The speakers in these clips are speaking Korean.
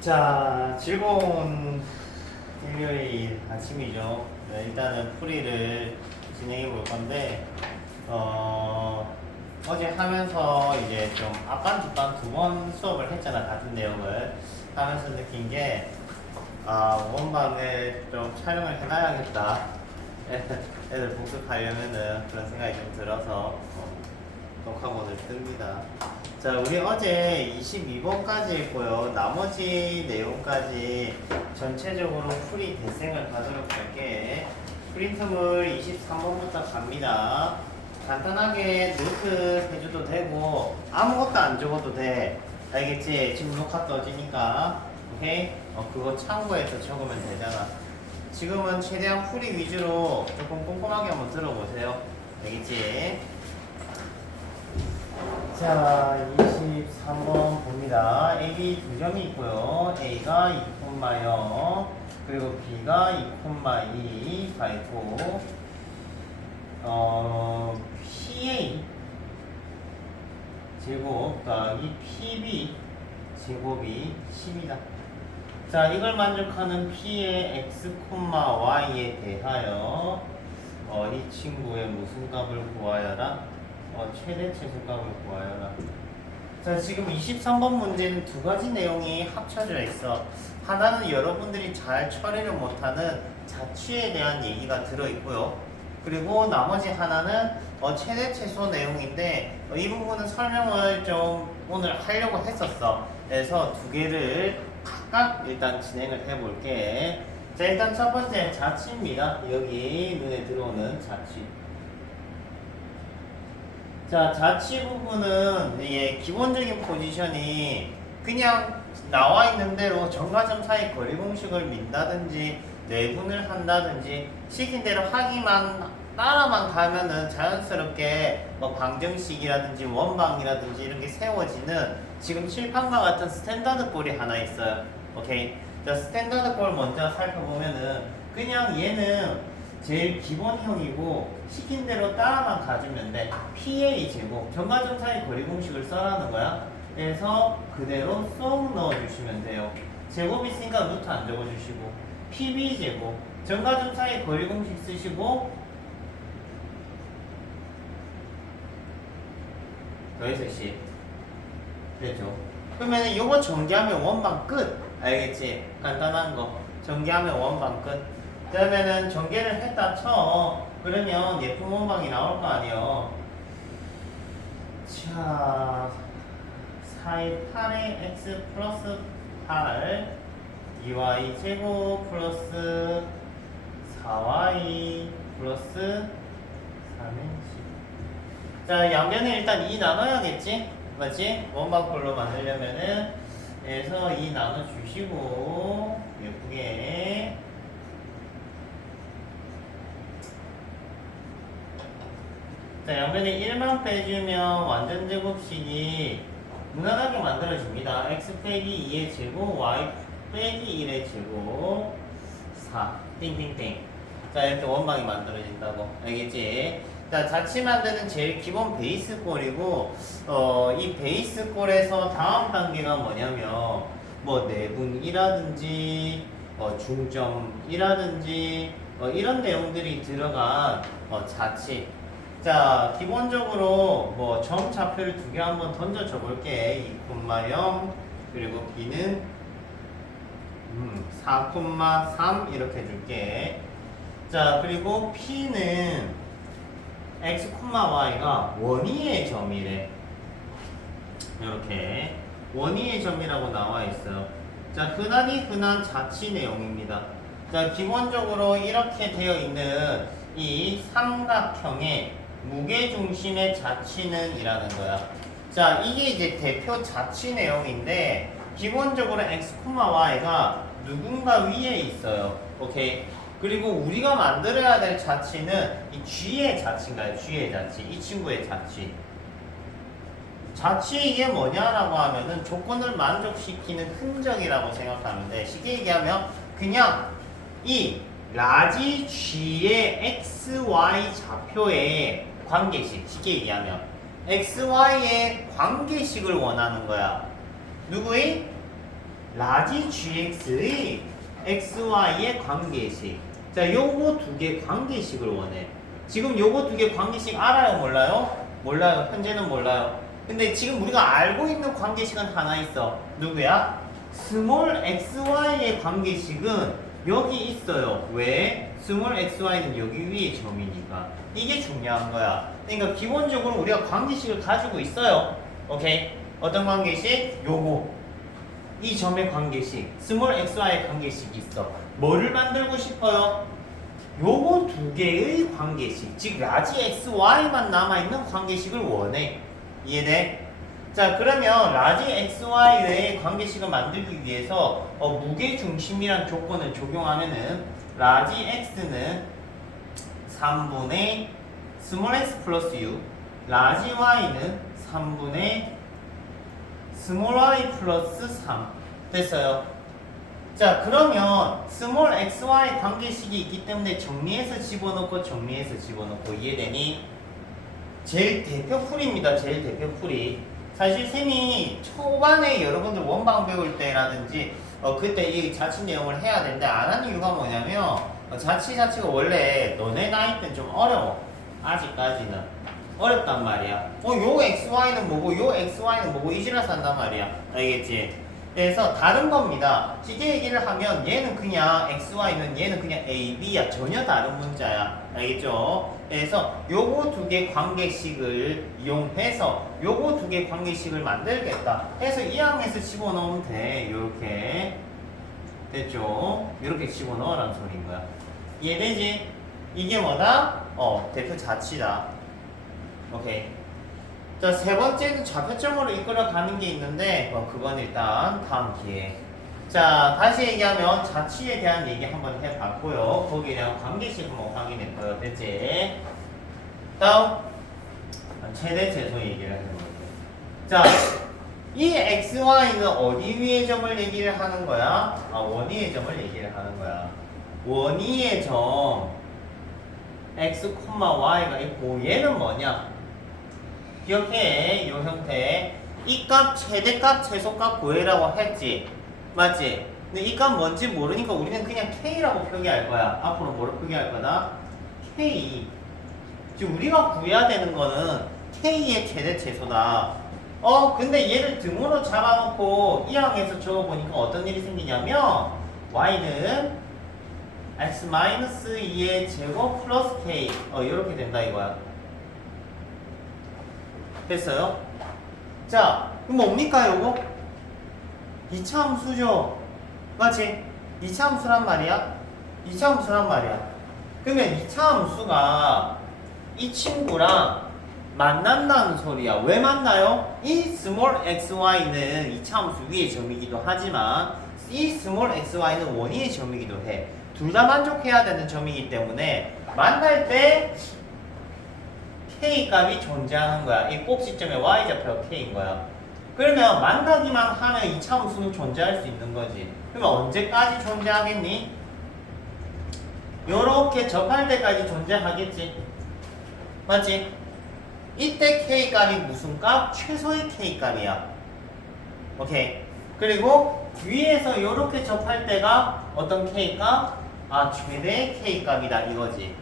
자, 즐거운 일요일 아침이죠. 네, 일단은 풀이를 진행해 볼 건데, 어제 하면서 이제 좀 앞반, 뒷반 두 번 수업을 했잖아. 같은 내용을 하면서 느낀 게, 원방을 좀 촬영을 해놔야겠다. 애들 복습하려면은 그런 생각이 좀 들어서, 녹화본을 뜹니다. 자, 우리 어제 22번까지 했고요. 나머지 내용까지 전체적으로 풀이 대생을 가도록 할게. 프린트물 23번부터 갑니다. 간단하게 노트 해줘도 되고 아무것도 안 적어도 돼. 알겠지? 지금 녹화 떠지니까. 오케이? 그거 참고해서 적으면 되잖아. 지금은 최대한 풀이 위주로 조금 꼼꼼하게 한번 들어보세요. 알겠지? 자, 23번 봅니다. A, B 두 점이 있고요. A가 2,0, 그리고 B가 2,2가 있고, PA 제곱 더하기 PB 제곱이 10이다. 자, 이걸 만족하는 P의 X, Y에 대하여 이 친구의 무슨 값을 구하여라? 최대 최소값을 구하여라. 자, 지금 23번 문제는 두 가지 내용이 합쳐져 있어. 하나는 여러분들이 잘 처리를 못하는 자취에 대한 얘기가 들어있고요. 그리고 나머지 하나는 최대 최소 내용인데 이 부분은 설명을 좀 오늘 하려고 했었어. 그래서 두 개를 각각 일단 진행을 해볼게. 자, 일단 첫 번째 자취입니다. 여기 눈에 들어오는 자취. 자, 자취 부분은 기본적인 포지션이 그냥 나와 있는 대로 점과 점 사이 거리 공식을 민다든지 내분을 한다든지 시킨 대로 하기만 따라만 가면은 자연스럽게 뭐 방정식이라든지 원방이라든지 이런 게 세워지는 지금 칠판과 같은 스탠다드 볼이 하나 있어요. 오케이. 자, 스탠다드 볼 먼저 살펴보면은 그냥 얘는 제일 기본형이고 시킨 대로 따라만 가주면 돼. PA 제곱 점과 점 사이 거리 공식을 써라는 거야. 그래서 그대로 쏙 넣어주시면 돼요. 제곱 있으니까 루트 안 적어주시고 PB 제곱 점과 점 사이 거리 공식 쓰시고 여기서 씨 됐죠? 그러면 이거 전개하면 원방 끝. 알겠지? 간단한 거 전개하면 원방 끝. 그러면은 전개를 했다 쳐. 그러면 예쁜 원방이 나올 거 아니에요. 자, 4의 8의 x 플러스 8 2y 제곱 플러스 4y 플러스 3의 10. 자, 양변에 일단 2 나눠야겠지? 맞지? 원방꼴로 만들려면은 그래서 2 나눠주시고 예쁘게 자, 양변에 1만 빼주면 완전 제곱식이 무난하게 만들어집니다. x 빼기 2의 제곱, y 빼기 1의 제곱, 4. 띵띵띵. 자, 이렇게 원방이 만들어진다고. 알겠지? 자, 자취 만드는 제일 기본 베이스 꼴이고, 이 베이스 꼴에서 다음 단계가 뭐냐면, 뭐, 내분이라든지, 중점이라든지, 이런 내용들이 들어간, 자취. 자, 기본적으로 뭐 점 좌표를 두 개 한번 던져 줘 볼게. 2,0 그리고 B는 4,3 이렇게 줄게. 자, 그리고 P는 X, Y가 원위의 점이래. 이렇게 원위의 점이라고 나와 있어요. 자, 흔한 자취 내용입니다. 자, 기본적으로 이렇게 되어 있는 이 삼각형의 무게중심의 자취는 이라는 거야. 자, 이게 이제 대표 자취 내용인데 기본적으로 x, y가 누군가 위에 있어요. 오케이. 그리고 우리가 만들어야 될 자취는 이 g의 자취인가요? g의 자취. 이 친구의 자취. 자취 이게 뭐냐라고 하면은 조건을 만족시키는 흔적이라고 생각하면 돼. 쉽게 얘기하면 그냥 이 라지 g의 x, y 좌표의 관계식, 쉽게 얘기하면 x, y의 관계식을 원하는 거야. 누구의? 라지 gx의 xy의 관계식. 자, 요거 두 개 관계식을 원해. 지금 요거 두 개 관계식 알아요, 몰라요? 몰라요. 현재는 몰라요. 근데 지금 우리가 알고 있는 관계식은 하나 있어. 누구야? 스몰 xy의 관계식은 여기 있어요. 왜? 스몰 xy는 여기 위에 점이니까. 이게 중요한 거야. 그러니까 기본적으로 우리가 관계식을 가지고 있어요. 오케이? 어떤 관계식? 요거. 이 점의 관계식. 스몰 xy의 관계식이 있어. 뭐를 만들고 싶어요? 요거 두 개의 관계식. 즉 라지 xy만 남아있는 관계식을 원해. 이해돼? 자, 그러면 라지 xy의 관계식을 만들기 위해서 무게중심이란 조건을 적용하면은 라지 x는 3분의 스몰 x 플러스 u, 라지 y는 3분의 스몰 y 플러스 3 됐어요. 자, 그러면 스몰 xy 관계식이 있기 때문에 정리해서 집어넣고 정리해서 집어넣고. 이해되니? 제일 대표풀이입니다. 제일 대표풀이. 사실 쌤이 초반에 여러분들 원방 배울 때라든지 그때 이 자취 내용을 해야 되는데 안 하는 이유가 뭐냐면 자취 자체가 원래 너네 나이 때는 좀 어려워. 아직까지는 어렵단 말이야. 요 xy는 뭐고 요 xy는 뭐고 이지라서 한단 말이야. 알겠지? 그래서 다른 겁니다. 쉽게 얘기를 하면 얘는 그냥 xy는 얘는 그냥 a, b야. 전혀 다른 문자야. 알겠죠? 그래서 요거 두 개 관계식을 이용해서 요거 두 개 관계식을 만들겠다. 해서 이 항에서 집어넣으면 돼. 요렇게. 됐죠? 요렇게 집어넣으라는 소리인 거야. 이해되지? 이게 뭐다? 대표 자치다. 오케이. 자, 세 번째는 좌표점으로 이끌어가는 게 있는데 그건 일단 다음 기회에. 자, 다시 얘기하면 자취에 대한 얘기 한번 해봤고요. 거기에 대한 관계식 한번 확인했고요. 됐지? 다음 최대 제소 얘기를 하는 거예요. 자, 이 xy는 어디 위의 점을 얘기를 하는 거야? 원위의 점을 얘기를 하는 거야. 원위의 점 x, y가 있고 얘는 뭐냐? 기억해. 이 형태. 이 값 최대값 최소값 구해라고 했지. 맞지? 근데 이 값 뭔지 모르니까 우리는 그냥 K라고 표기할 거야. 앞으로 뭐로 표기할 거다? K. 지금 우리가 구해야 되는 거는 K의 최대 최소다. 근데 얘를 등으로 잡아놓고 이 항에서 적어보니까 어떤 일이 생기냐면 Y는 x-2의 제곱 플러스 K. 이렇게 된다 이거야. 됐어요? 자, 그럼 뭡니까 요거? 2차 함수죠. 맞지? 2차 함수란 말이야? 2차 함수란 말이야. 그러면 2차 함수가 이 친구랑 만난다는 소리야. 왜 만나요? 이 스몰 xy는 2차 함수 위의 점이기도 하지만 이 스몰 xy는 원위의 점이기도 해. 둘 다 만족해야 되는 점이기 때문에 만날 때 K 값이 존재하는 거야. 이 꼭지점의 Y좌표가 K인 거야. 그러면 만나기만 하면 2차 함수는 존재할 수 있는 거지. 그러면 언제까지 존재하겠니? 요렇게 접할 때까지 존재하겠지. 맞지? 이때 K 값이 무슨 값? 최소의 K 값이야. 오케이. 그리고 위에서 요렇게 접할 때가 어떤 K 값? 최대 K 값이다 이거지.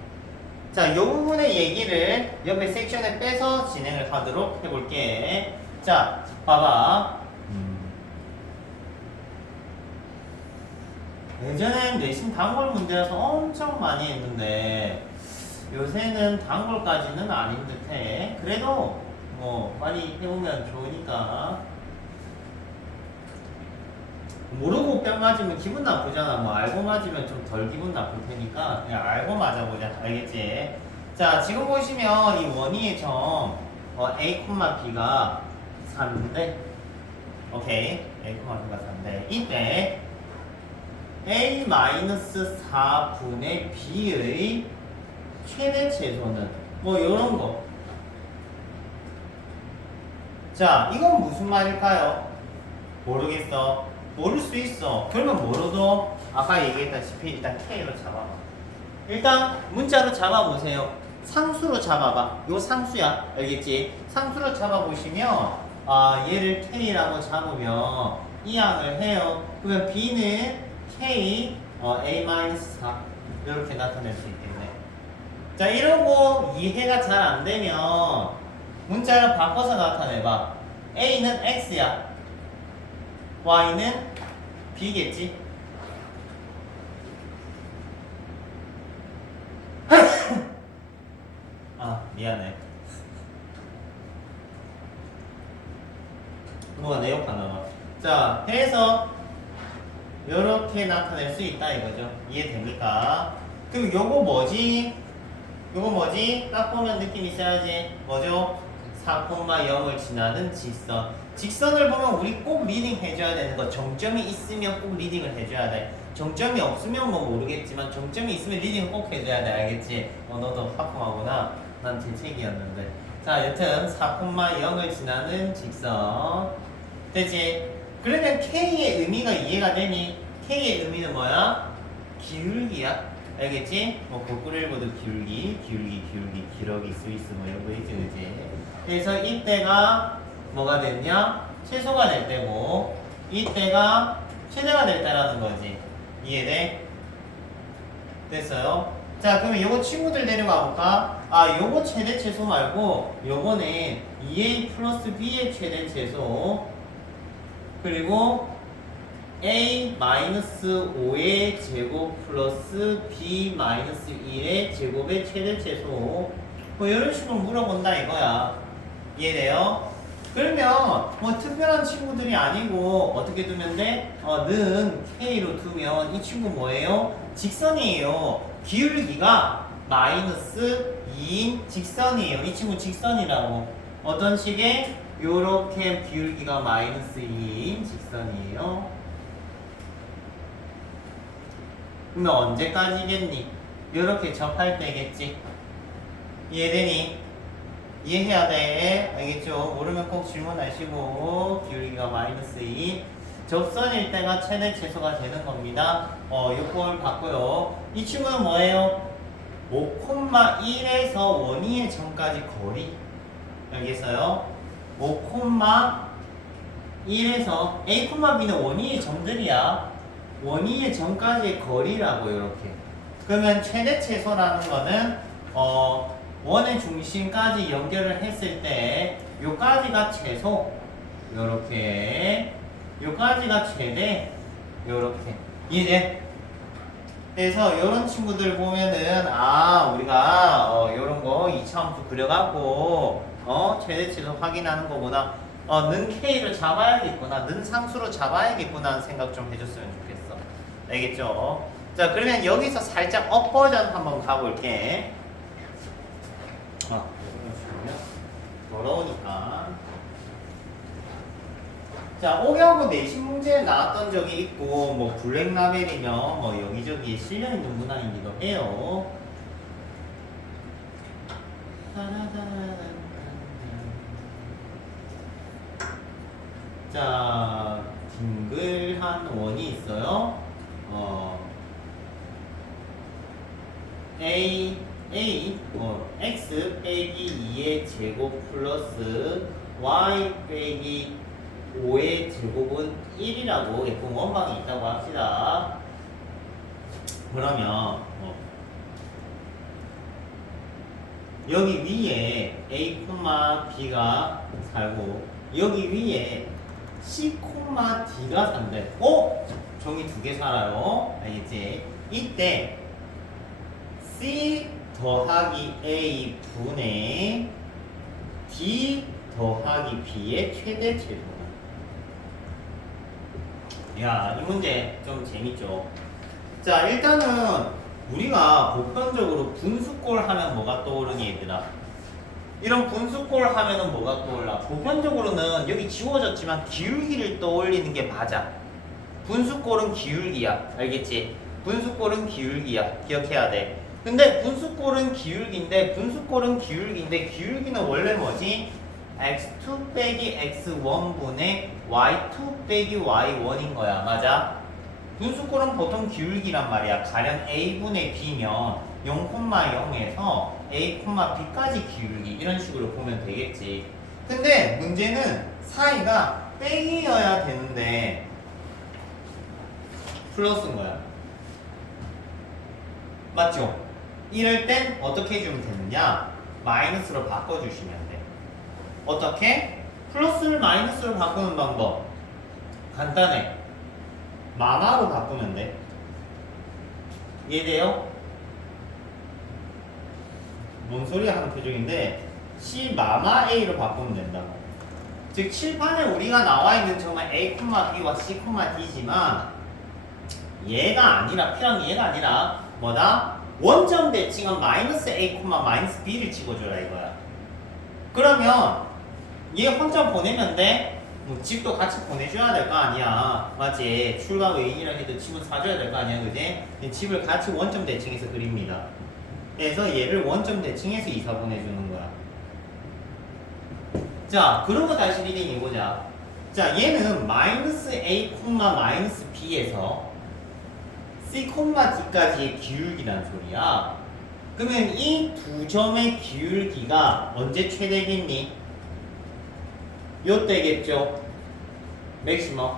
자, 이 부분의 얘기를 옆에 섹션에 빼서 진행을 하도록 해볼게. 자, 봐봐. 예전엔 내신 단골 문제라서 엄청 많이 했는데 요새는 단골까지는 아닌 듯해. 그래도 뭐 많이 해보면 좋으니까. 모르고 뺨 맞으면 기분 나쁘잖아. 뭐 알고 맞으면 좀 덜 기분 나쁠 테니까 그냥 알고 맞아보자. 알겠지? 자, 지금 보시면 이 원위의 점 a, b가 3인데 오케이. a, b가 3인데 이때 a-4분의 b의 최대 최소는 뭐 요런 거. 자, 이건 무슨 말일까요? 모르겠어. 모를 수 있어. 그러면 뭐로도 아까 얘기했다시피 일단 K로 잡아봐. 일단 문자로 잡아보세요. 상수로 잡아봐. 요 상수야. 알겠지? 상수로 잡아보시면 얘를 K라고 잡으면 이항을 해요. 그러면 B는 K A-4 이렇게 나타낼 수 있겠네. 자, 이러고 이해가 잘 안 되면 문자를 바꿔서 나타내봐. A는 X야. Y는 B겠지. 아, 미안해. 뭐가 내 욕 하나 봐. 자, 해서 요렇게 나타낼 수 있다 이거죠. 이해됩니까? 그럼 요거 뭐지? 요거 뭐지? 딱 보면 느낌 있어야지. 뭐죠? 4,0을 지나는 직선. 직선을 보면 우리 꼭 리딩 해줘야 되는 거. 정점이 있으면 꼭 리딩을 해줘야 돼. 정점이 없으면 뭐 모르겠지만 정점이 있으면 리딩 꼭 해줘야 돼. 알겠지? 너도 하품하구나. 난 재채기였는데. 자, 여튼 4,0을 지나는 직선. 되지? 그러면 K의 의미가 이해가 되니? K의 의미는 뭐야? 기울기야. 알겠지? 뭐 거꾸로 읽어도 기울기, 기러기, 스위스 뭐 이런 거 있지, 그지? 그래서 이때가 뭐가 됐냐? 최소가 될 때고 이때가 최대가 될 때라는 거지. 이해돼? 됐어요? 자, 그러면 요거 친구들 데려가 볼까? 요거 최대 최소 말고 요거는 2a 플러스 b의 최대 최소 그리고 a-5의 제곱 플러스 b-1의 제곱의 최대 최소 뭐 이런 식으로 물어본다 이거야. 이해돼요? 그러면 뭐 특별한 친구들이 아니고 어떻게 두면 돼? 는 k로 두면 이 친구 뭐예요? 직선이에요. 기울기가 마이너스 2인 직선이에요. 이 친구 직선이라고. 어떤 식의? 요렇게 기울기가 마이너스 2인 직선이에요. 그러면 언제까지겠니? 요렇게 접할 때겠지. 이해되니? 이해해야 돼. 알겠죠? 모르면 꼭 질문하시고 기울기가 마이너스 2 접선일 때가 최대 최소가 되는 겁니다. 요걸 봤고요. 이 친구는 뭐예요? 5,1에서 원위의 점까지 거리. 알겠어요? 5,1에서 A, B는 원위의 점들이야. 원위의 점까지의 거리라고 이렇게. 그러면 최대 최소라는 거는 원의 중심까지 연결을 했을 때 요까지가 최소 요렇게 요까지가 최대 요렇게 이해돼? 그래서 요런 친구들 보면은 우리가 요런 거 2차원표 그려갖고 최대 최소 확인하는 거구나. 는 K를 잡아야겠구나. 는 상수로 잡아야겠구나 하는 생각 좀 해줬으면 좋겠어. 알겠죠? 자, 그러면 여기서 살짝 업 버전 한번 가볼게. 더러우니까. 자, 5교하고 내신 문제 나왔던 적이 있고, 뭐, 블랙라벨이며, 뭐, 여기저기 실려있는 문항이기도 해요. 자, 딩글한 원이 있어요. x 빼기 2의 제곱 플러스 y 빼기 5의 제곱은 1이라고 예쁜 원방이 있다고 합시다. 그러면 여기 위에 a, b가 살고 여기 위에 c, d가 산대. 종이 두 개 살아요. 알겠지? 이때 c 더하기 a 분의 d 더하기 b의 최대 최소다. 야, 이 문제 좀 재밌죠? 자, 일단은 우리가 보편적으로 분수꼴 하면 뭐가 떠오르니 얘들아? 이런 분수꼴 하면은 뭐가 떠올라? 보편적으로는 여기 지워졌지만 기울기를 떠올리는 게 맞아. 분수꼴은 기울기야. 알겠지? 분수꼴은 기울기야. 기억해야 돼. 근데 분수꼴은 기울기인데 기울기는 원래 뭐지? x2 빼기 x1분의 y2 빼기 y1인 거야. 맞아? 분수꼴은 보통 기울기란 말이야. 가령 a분의 b면 0,0에서 a, b까지 기울기 이런 식으로 보면 되겠지. 근데 문제는 사이가 빼기여야 되는데 플러스인 거야. 맞죠? 이럴 땐 어떻게 해주면 되느냐? 마이너스로 바꿔주시면 돼. 어떻게? 플러스를 마이너스로 바꾸는 방법 간단해. 마마로 바꾸면 돼. 이해돼요? 뭔 소리야 하는 표정인데 C 마마 A로 바꾸면 된다고. 즉 칠판에 우리가 나와 있는 정말 A, B와 C, D지만 얘가 아니라 P랑 얘가 아니라 뭐다? 원점 대칭은 마이너스 A, 마이너스 B를 찍어줘라 이거야. 그러면 얘 혼자 보내면 돼? 뭐 집도 같이 보내줘야 될 거 아니야. 맞지? 출가 외인이랑 해도 집은 사줘야 될 거 아니야. 그지? 집을 같이 원점 대칭해서 그립니다. 그래서 얘를 원점 대칭해서 이사 보내주는 거야. 자, 그런 거 다시 리딩 해보자. 자, 얘는 마이너스 A, 마이너스 B에서 C, D까지의 기울기란 소리야. 그러면 이 두 점의 기울기가 언제 최대겠니? 요때겠죠? 맥시멈.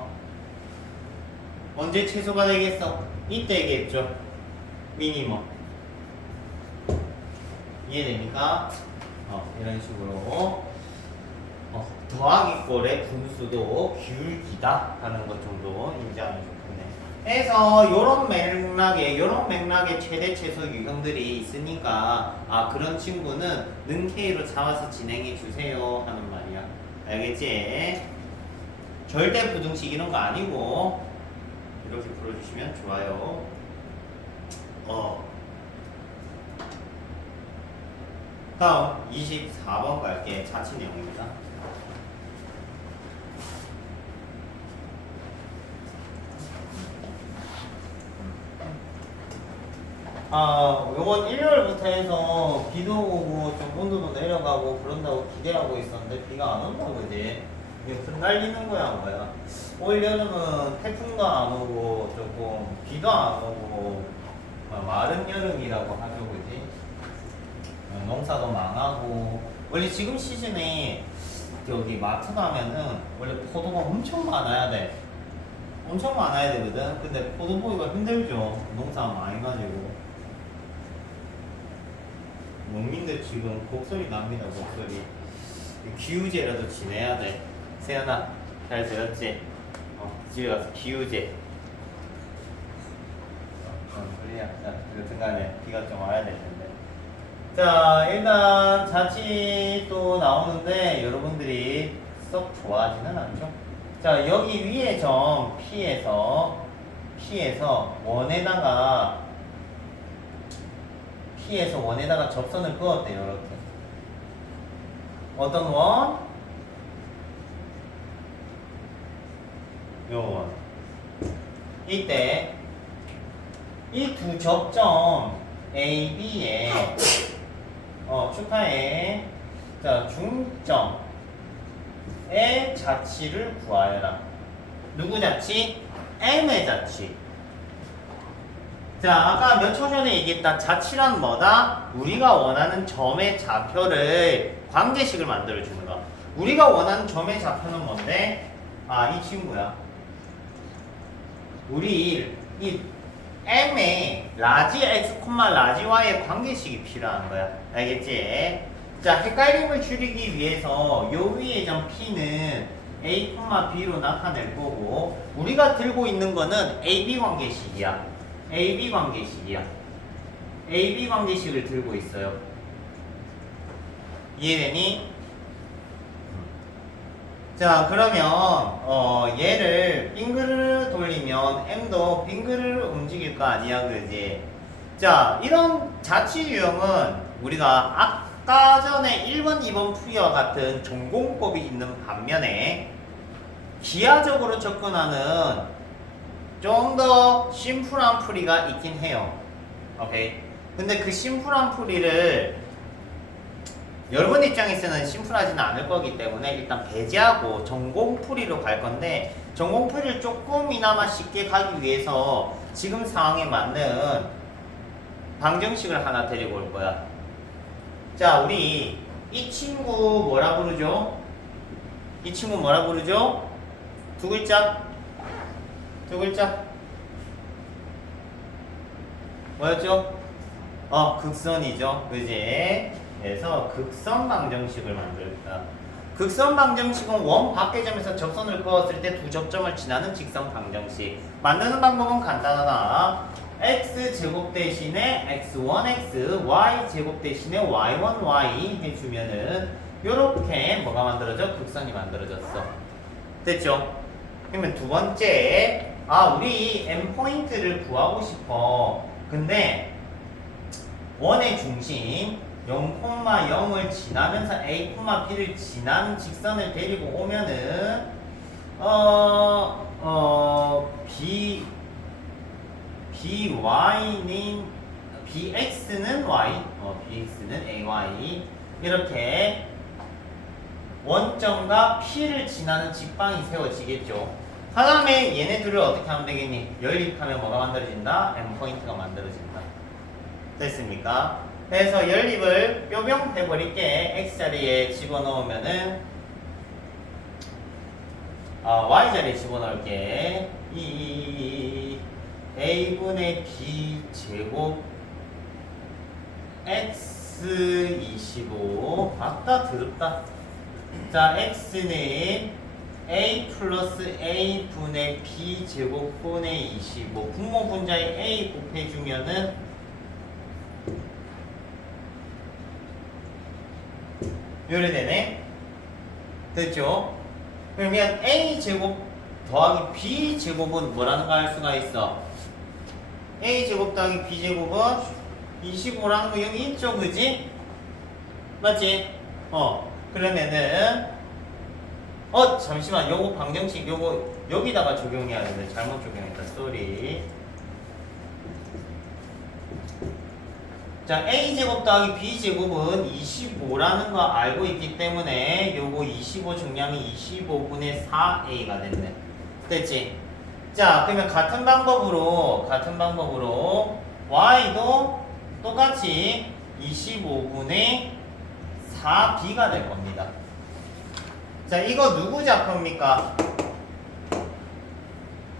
언제 최소가 되겠어? 이때겠죠? 미니멈. 이해됩니까? 이런 식으로 더하기 꼴의 분수도 기울기다 하는 것 정도 인지하면 좋겠네. 그래서 요런 맥락에 최대 최소 유형들이 있으니까 그런 친구는 는 K로 잡아서 진행해 주세요 하는 말이야. 알겠지? 절대 부등식 이런 거 아니고 이렇게 풀어주시면 좋아요. 다음 24번 갈게. 자치 내용입니다. 요건 일요일부터 해서 비도 오고 좀 온도도 내려가고 그런다고 기대하고 있었는데 비가 안 온다고 그지? 이게 흩날리는 거야 뭐야? 올 여름은 태풍도 안 오고 조금 비도 안 오고 마른 여름이라고 하죠 그지? 농사도 망하고 원래 지금 시즌에 여기 마트 가면은 원래 포도가 엄청 많아야 돼. 엄청 많아야 되거든. 근데 포도 보기가 힘들죠. 농사 많이 가지고. 농민들 지금 곡소리 납니다. 곡소리. 기우제라도 지내야 돼. 세연아 잘 들었지? 집에 가서 기우제. 소리야. 자, 여튼간에 비가 좀 와야 될 텐데. 자, 일단 자치 또 나오는데 여러분들이 썩 좋아하지는 않죠. 자, 여기 위에 점 P에서 원에다가 접선을 그었대요. 이렇게. 어떤 원? 요 원. 이때 이 두 접점 A, B에 축하해. 자, 중점의 자치를 구하여라. 누구 자치? M의 자치. 자, 아까 몇 초 전에 얘기했다. 자치란 뭐다? 우리가 원하는 점의 좌표를 관계식을 만들어주는 거. 우리가 원하는 점의 좌표는 뭔데? 이 친구야. 우리 이 M의 라지 X, 라지 Y의 관계식이 필요한 거야. 알겠지? 자, 헷갈림을 줄이기 위해서 요 위의 점 P는 A, B로 나타낼 거고 우리가 들고 있는 거는 AB 관계식이야. AB 관계식을 들고 있어요. 이해되니? 자, 그러면 얘를 빙그르르 돌리면 M도 빙그르르 움직일 거 아니야, 그지? 자, 이런 자치 유형은 우리가 아까 전에 1번, 2번 풀이와 같은 전공법이 있는 반면에 기하적으로 접근하는 좀 더 심플한 풀이가 있긴 해요. 오케이. 근데 그 심플한 풀이를 여러분 입장에서는 심플하지는 않을 거기 때문에 일단 배제하고 전공풀이로 갈 건데 전공풀이를 조금이나마 쉽게 가기 위해서 지금 상황에 맞는 방정식을 하나 데리고 올 거야. 자, 우리 이 친구 뭐라 부르죠? 이 친구 뭐라 부르죠? 두 글자. 두 글자. 뭐였죠? 극선이죠. 그지? 그래서 극선 방정식을 만들었다. 극선 방정식은 원 밖의 점에서 접선을 그었을 때 두 접점을 지나는 직선 방정식. 만드는 방법은 간단하다. x제곱 대신에 x1x, y제곱 대신에 y1y 해주면은 요렇게 뭐가 만들어져? 극선이 만들어졌어. 됐죠? 그러면 두 번째, 우리 end포인트를 구하고 싶어. 근데 원의 중심 0,0을 지나면서 a, b를 지나는 직선을 데리고 오면은 by는 bx는 y, bx는 ay 이렇게 원점과 p를 지나는 직방이 세워지겠죠. 그 다음에 얘네 둘을 어떻게 하면 되겠니? 연립하면 뭐가 만들어진다? end포인트가 만들어진다. 됐습니까? 그래서 연립을 뾰병 해버릴게. x자리에 집어넣으면은 y자리에 집어넣을게. 이 a분의 b 제곱 x25 아까 더럽다. 자, x는 a 플러스 a분의 b 제곱분의 25 분모 분자에 a 곱해주면은 요래 되네. 됐죠? 그러면 a 제곱 더하기 b 제곱은 뭐라는 거 알 수가 있어? a 제곱 더하기 b 제곱은 25라는 거 여기 있죠, 그지? 맞지? 그러면은 잠시만, 요거 방정식 요거 여기다가 적용해야 되는데 잘못 적용했다. 쏘리. 자, a제곱 더하기 b제곱은 25라는 거 알고 있기 때문에 요거 25 정량이 25분의 4a가 됐네. 됐지? 자, 그러면 같은 방법으로 y도 똑같이 25분의 4b가 될 겁니다. 자, 이거 누구 좌표입니까?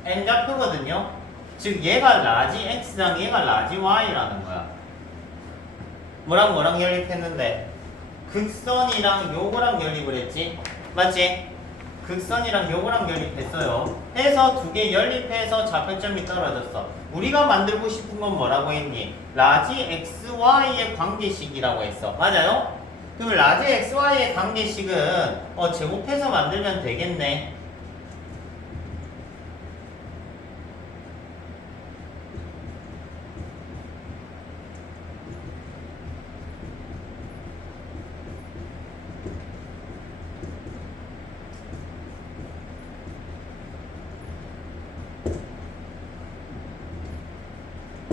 n 좌표거든요. 즉 얘가 라지 x랑 얘가 라지 y라는 거야. 뭐랑 연립했는데 극선이랑 요거랑 연립을 했지? 맞지? 극선이랑 요거랑 연립했어요. 해서 두 개 연립해서 좌표점이 떨어졌어. 우리가 만들고 싶은 건 뭐라고 했니? 라지 xy의 관계식이라고 했어. 맞아요? 그럼 라지 xy의 관계식은 제곱해서 만들면 되겠네.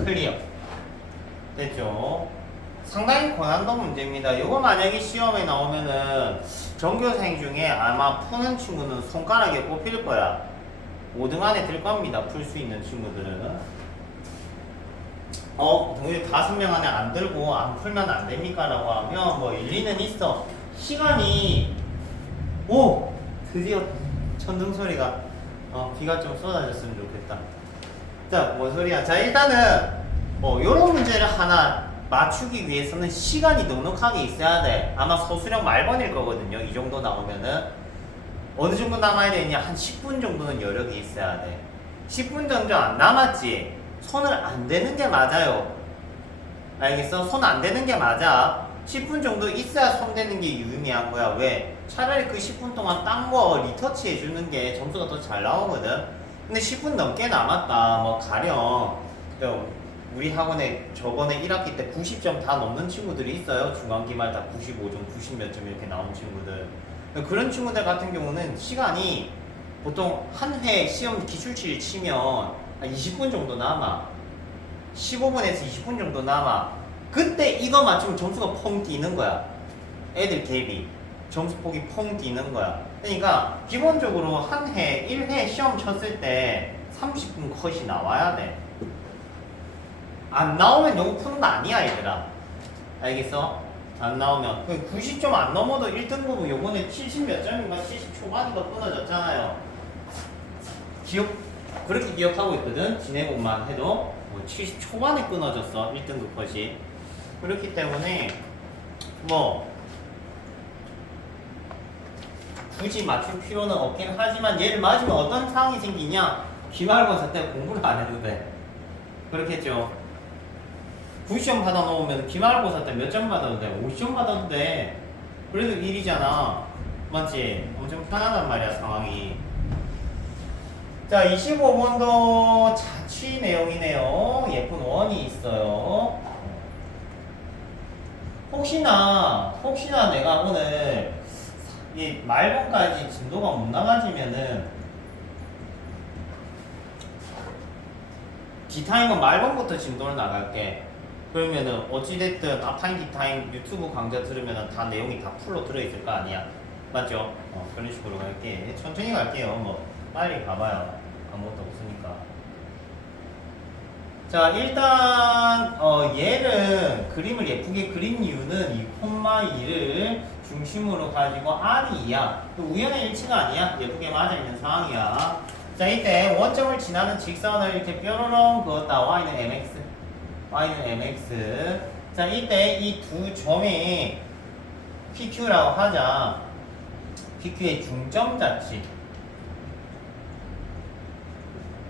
클리어. 됐죠? 상당히 고난도 문제입니다. 이거 만약에 시험에 나오면은 전교생 중에 아마 푸는 친구는 손가락에 꼽힐 거야. 5등 안에 들 겁니다. 풀 수 있는 친구들은. 동일 5명 안에 안 들고 안 풀면 안 됩니까? 라고 하면 뭐 일리는 있어. 시간이 드디어 천둥 소리가 비가 좀 쏟아졌으면 좋겠다. 자, 뭔 소리야? 자, 일단은 요런 문제를 하나 맞추기 위해서는 시간이 넉넉하게 있어야 돼. 아마 소수령 말번일 거거든요. 이 정도 나오면은 어느 정도 남아야 되냐? 한 10분 정도는 여력이 있어야 돼. 10분 정도 안 남았지? 손을 안 대는 게 맞아요. 알겠어? 손 안 대는 게 맞아. 10분 정도 있어야 손 대는 게 유의미한 거야. 왜? 차라리 그 10분 동안 딴 거 리터치 해주는 게 점수가 더 잘 나오거든. 근데 10분 넘게 남았다. 뭐 가령 우리 학원에 저번에 1학기 때 90점 다 넘는 친구들이 있어요. 중간기말 다 95점, 90 몇 점 이렇게 나온 친구들. 그런 친구들 같은 경우는 시간이 보통 한 회 시험 기출치를 치면 한 20분 정도 남아. 15분에서 20분 정도 남아. 그때 이거 맞추면 점수가 펑 뛰는 거야. 애들 갭이. 점수 폭이 펑 뛰는 거야. 그러니까 기본적으로 한 해, 1회 시험 쳤을 때 30분 컷이 나와야 돼. 안 나오면 영어 푸는 거 아니야, 얘들아. 알겠어? 안 나오면 90점 안 넘어도 1등급은 요번에 70 몇 점인가 70 초반인가 끊어졌잖아요. 그렇게 기억하고 있거든. 진해공만 해도 70 초반에 끊어졌어 1등급 컷이. 그렇기 때문에 뭐 굳이 맞출 필요는 없긴 하지만 얘를 맞으면 어떤 상황이 생기냐? 기말고사 때 공부를 안 해도 돼. 그렇겠죠. 90점 받아 놓으면 기말고사 때 몇 점 받아도 돼? 50점 받아도 돼. 그래도 1이잖아. 맞지? 엄청 편하단 말이야 상황이. 자 25번도 자취 내용이네요. 예쁜 원이 있어요. 혹시나 내가 오늘 이 말본까지 진도가 못 나가지면은 D타임은 말본부터 진도를 나갈게. 그러면은 어찌됐든 앞타임 D타임 유튜브 강좌 들으면은 다 내용이 다 풀로 들어있을 거 아니야. 맞죠? 그런 식으로 갈게. 천천히 갈게요. 뭐 빨리 가봐요. 아무것도 없으니까. 자 일단 얘를 그림을 예쁘게 그린 이유는 이 콤마 2를 중심으로 가지고 R이 2야. 우연의 일치가 아니야. 예쁘게 맞아있는 상황이야. 자 이때 원점을 지나는 직선을 이렇게 뾰로롱 그었다. Y는 MX Y는 MX. 자 이때 이 두 점이 PQ라고 하자. PQ의 중점자치.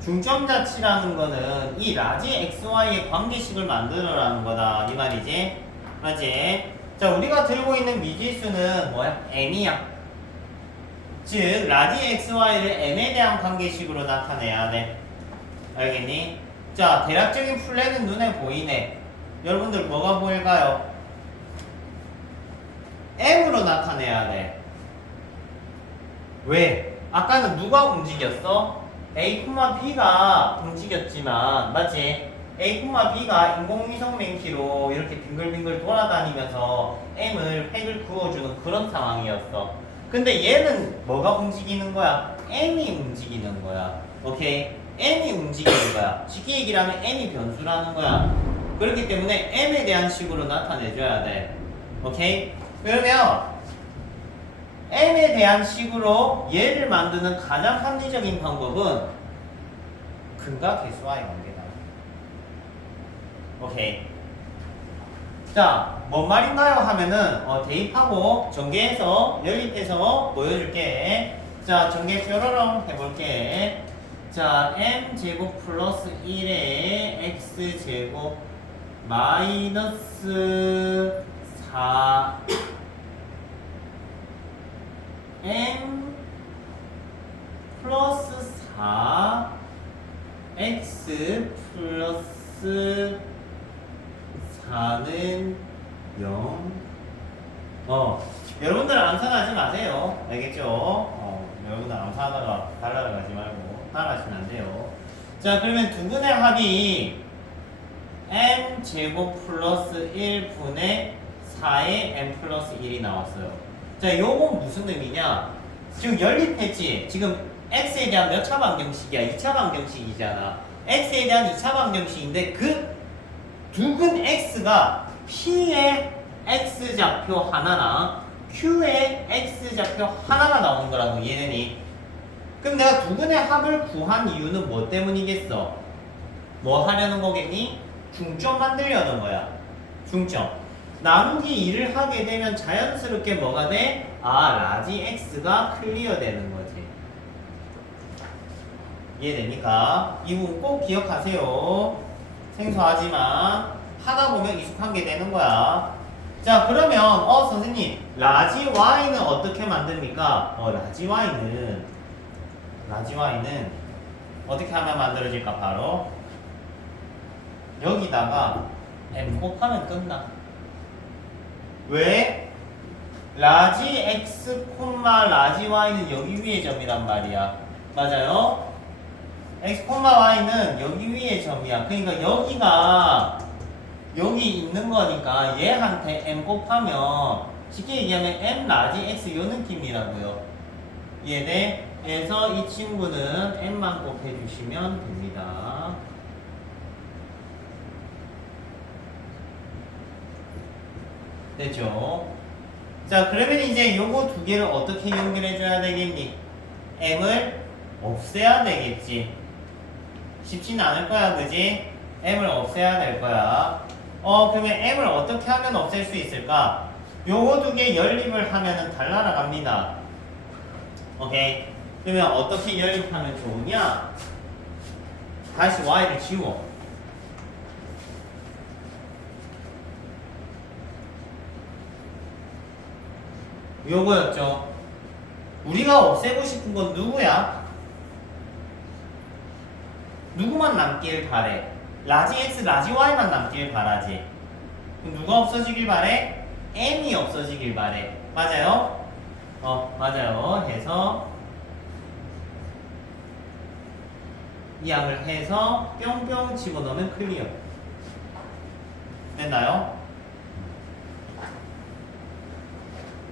중점자치라는 거는 이 라지 XY의 관계식을 만들어라는 거다. 이 말이지. 맞지? 자 우리가 들고 있는 미지수는 뭐야? M이야. 즉 라지 XY를 M에 대한 관계식으로 나타내야 돼. 알겠니? 자 대략적인 플랜은 눈에 보이네. 여러분들 뭐가 보일까요? M으로 나타내야 돼. 왜? 아까는 누가 움직였어? A, B가 움직였지만 맞지? A, B가 인공위성 맨키로 이렇게 빙글빙글 돌아다니면서 M을 획을 그어주는 그런 상황이었어. 근데 얘는 뭐가 움직이는 거야? M이 움직이는 거야. 오케이? M이 움직이는 거야. 쉽게 얘기를 하면 M이 변수라는 거야. 그렇기 때문에 M에 대한 식으로 나타내줘야 돼. 오케이? 그러면 M에 대한 식으로 얘를 만드는 가장 합리적인 방법은 근과 개수와의 관계다. 오케이. 자, 뭔 말인가요? 하면은 대입하고 전개해서 연립해서 보여줄게. 자, 전개 뾰로롱 해볼게. 자, m제곱 플러스 1에 x제곱 마이너스 4 m 플러스 4 x 플러스 4는 0. 여러분들 암산하지 마세요. 알겠죠? 여러분들 암산하다가 달라가지 말고 따라하시면 안 돼요. 자, 그러면 두 분의 합이 m 제곱 플러스 1분의 4의 m 플러스 1이 나왔어요. 자, 요건 무슨 의미냐? 지금 연립했지? 지금 x에 대한 몇 차 방정식이야? 2차 방정식이잖아. x에 대한 2차 방정식인데 그 두근 x가 p의 x좌표 하나나 q의 x좌표 하나가 나오는 거라고 얘네니. 그럼 내가 두근의 합을 구한 이유는 뭐 때문이겠어? 뭐 하려는 거겠니? 중점 만들려는 거야. 중점. 나누기 2를 하게 되면 자연스럽게 뭐가 돼? 라지 x가 클리어 되는 거지. 이해됩니까? 이 부분 꼭 기억하세요. 생소하지만 하다 보면 익숙한 게 되는 거야. 자, 그러면 선생님 라지 y는 어떻게 만듭니까? 라지 y는 어떻게 하면 만들어질까? 바로 여기다가 m 곱하면 끝나. 왜? 라지 x, 라지 y는 여기 위에 점이란 말이야. 맞아요? x, y는 여기 위에 점이야. 그러니까 여기가 여기 있는 거니까 얘한테 m 곱하면 쉽게 얘기하면 m 라지 x 요 느낌이라고요. 얘네. 그래서 이 친구는 m만 곱해주시면 됩니다. 됐죠? 자, 그러면 이제 요거 두 개를 어떻게 연결해 줘야 되겠니? m을 없애야 되겠지. 쉽지는 않을 거야, 그지? m을 없애야 될 거야. 그러면 m을 어떻게 하면 없앨 수 있을까? 요거 두 개 연립을 하면은 달 날아갑니다. 오케이. 그러면 어떻게 연립하면 좋으냐? 다시 y를 지워. 요거였죠. 우리가 없애고 싶은 건 누구야? 누구만 남길 바래? 라지 x, 라지 y만 남길 바라지. 그럼 누가 없어지길 바래? m이 없어지길 바래. 맞아요? 맞아요. 해서 이 양을 해서 뿅뿅 집어넣으면 클리어. 됐나요?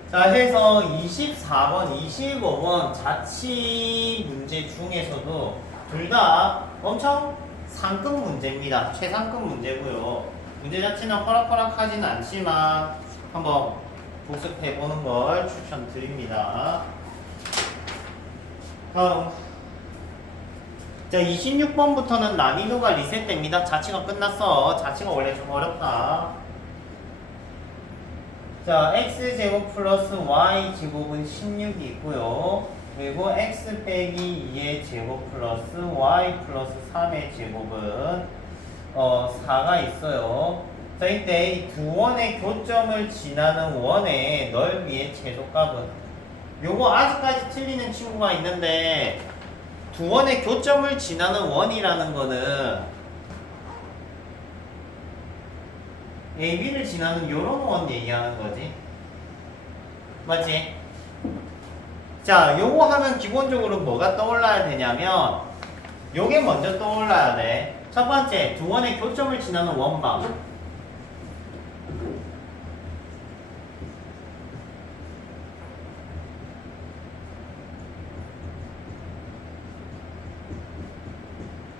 자, 해서 24번, 25번 자치 문제 중에서도 둘 다 엄청 상급 문제입니다. 최상급 문제고요. 문제 자체는 호락호락하지는 않지만 한번 복습해 보는 걸 추천드립니다. 다음. 자, 26번부터는 난이도가 리셋됩니다. 자치가 끝났어. 자치가 원래 좀 어렵다. 자, x제곱 플러스 y제곱은 16이 있고요. 그리고 x 빼기 2의 제곱 플러스 y 플러스 3의 제곱은 4가 있어요. 자, 이때 이 두 원의 교점을 지나는 원의 넓이의 최소값은 요거 아직까지 틀리는 친구가 있는데 두 원의 교점을 지나는 원이라는 거는 AB를 지나는 요런 원 얘기하는 거지. 맞지? 자, 요거 하면 기본적으로 뭐가 떠올라야 되냐면 요게 먼저 떠올라야 돼. 첫 번째, 두 원의 교점을 지나는 원방.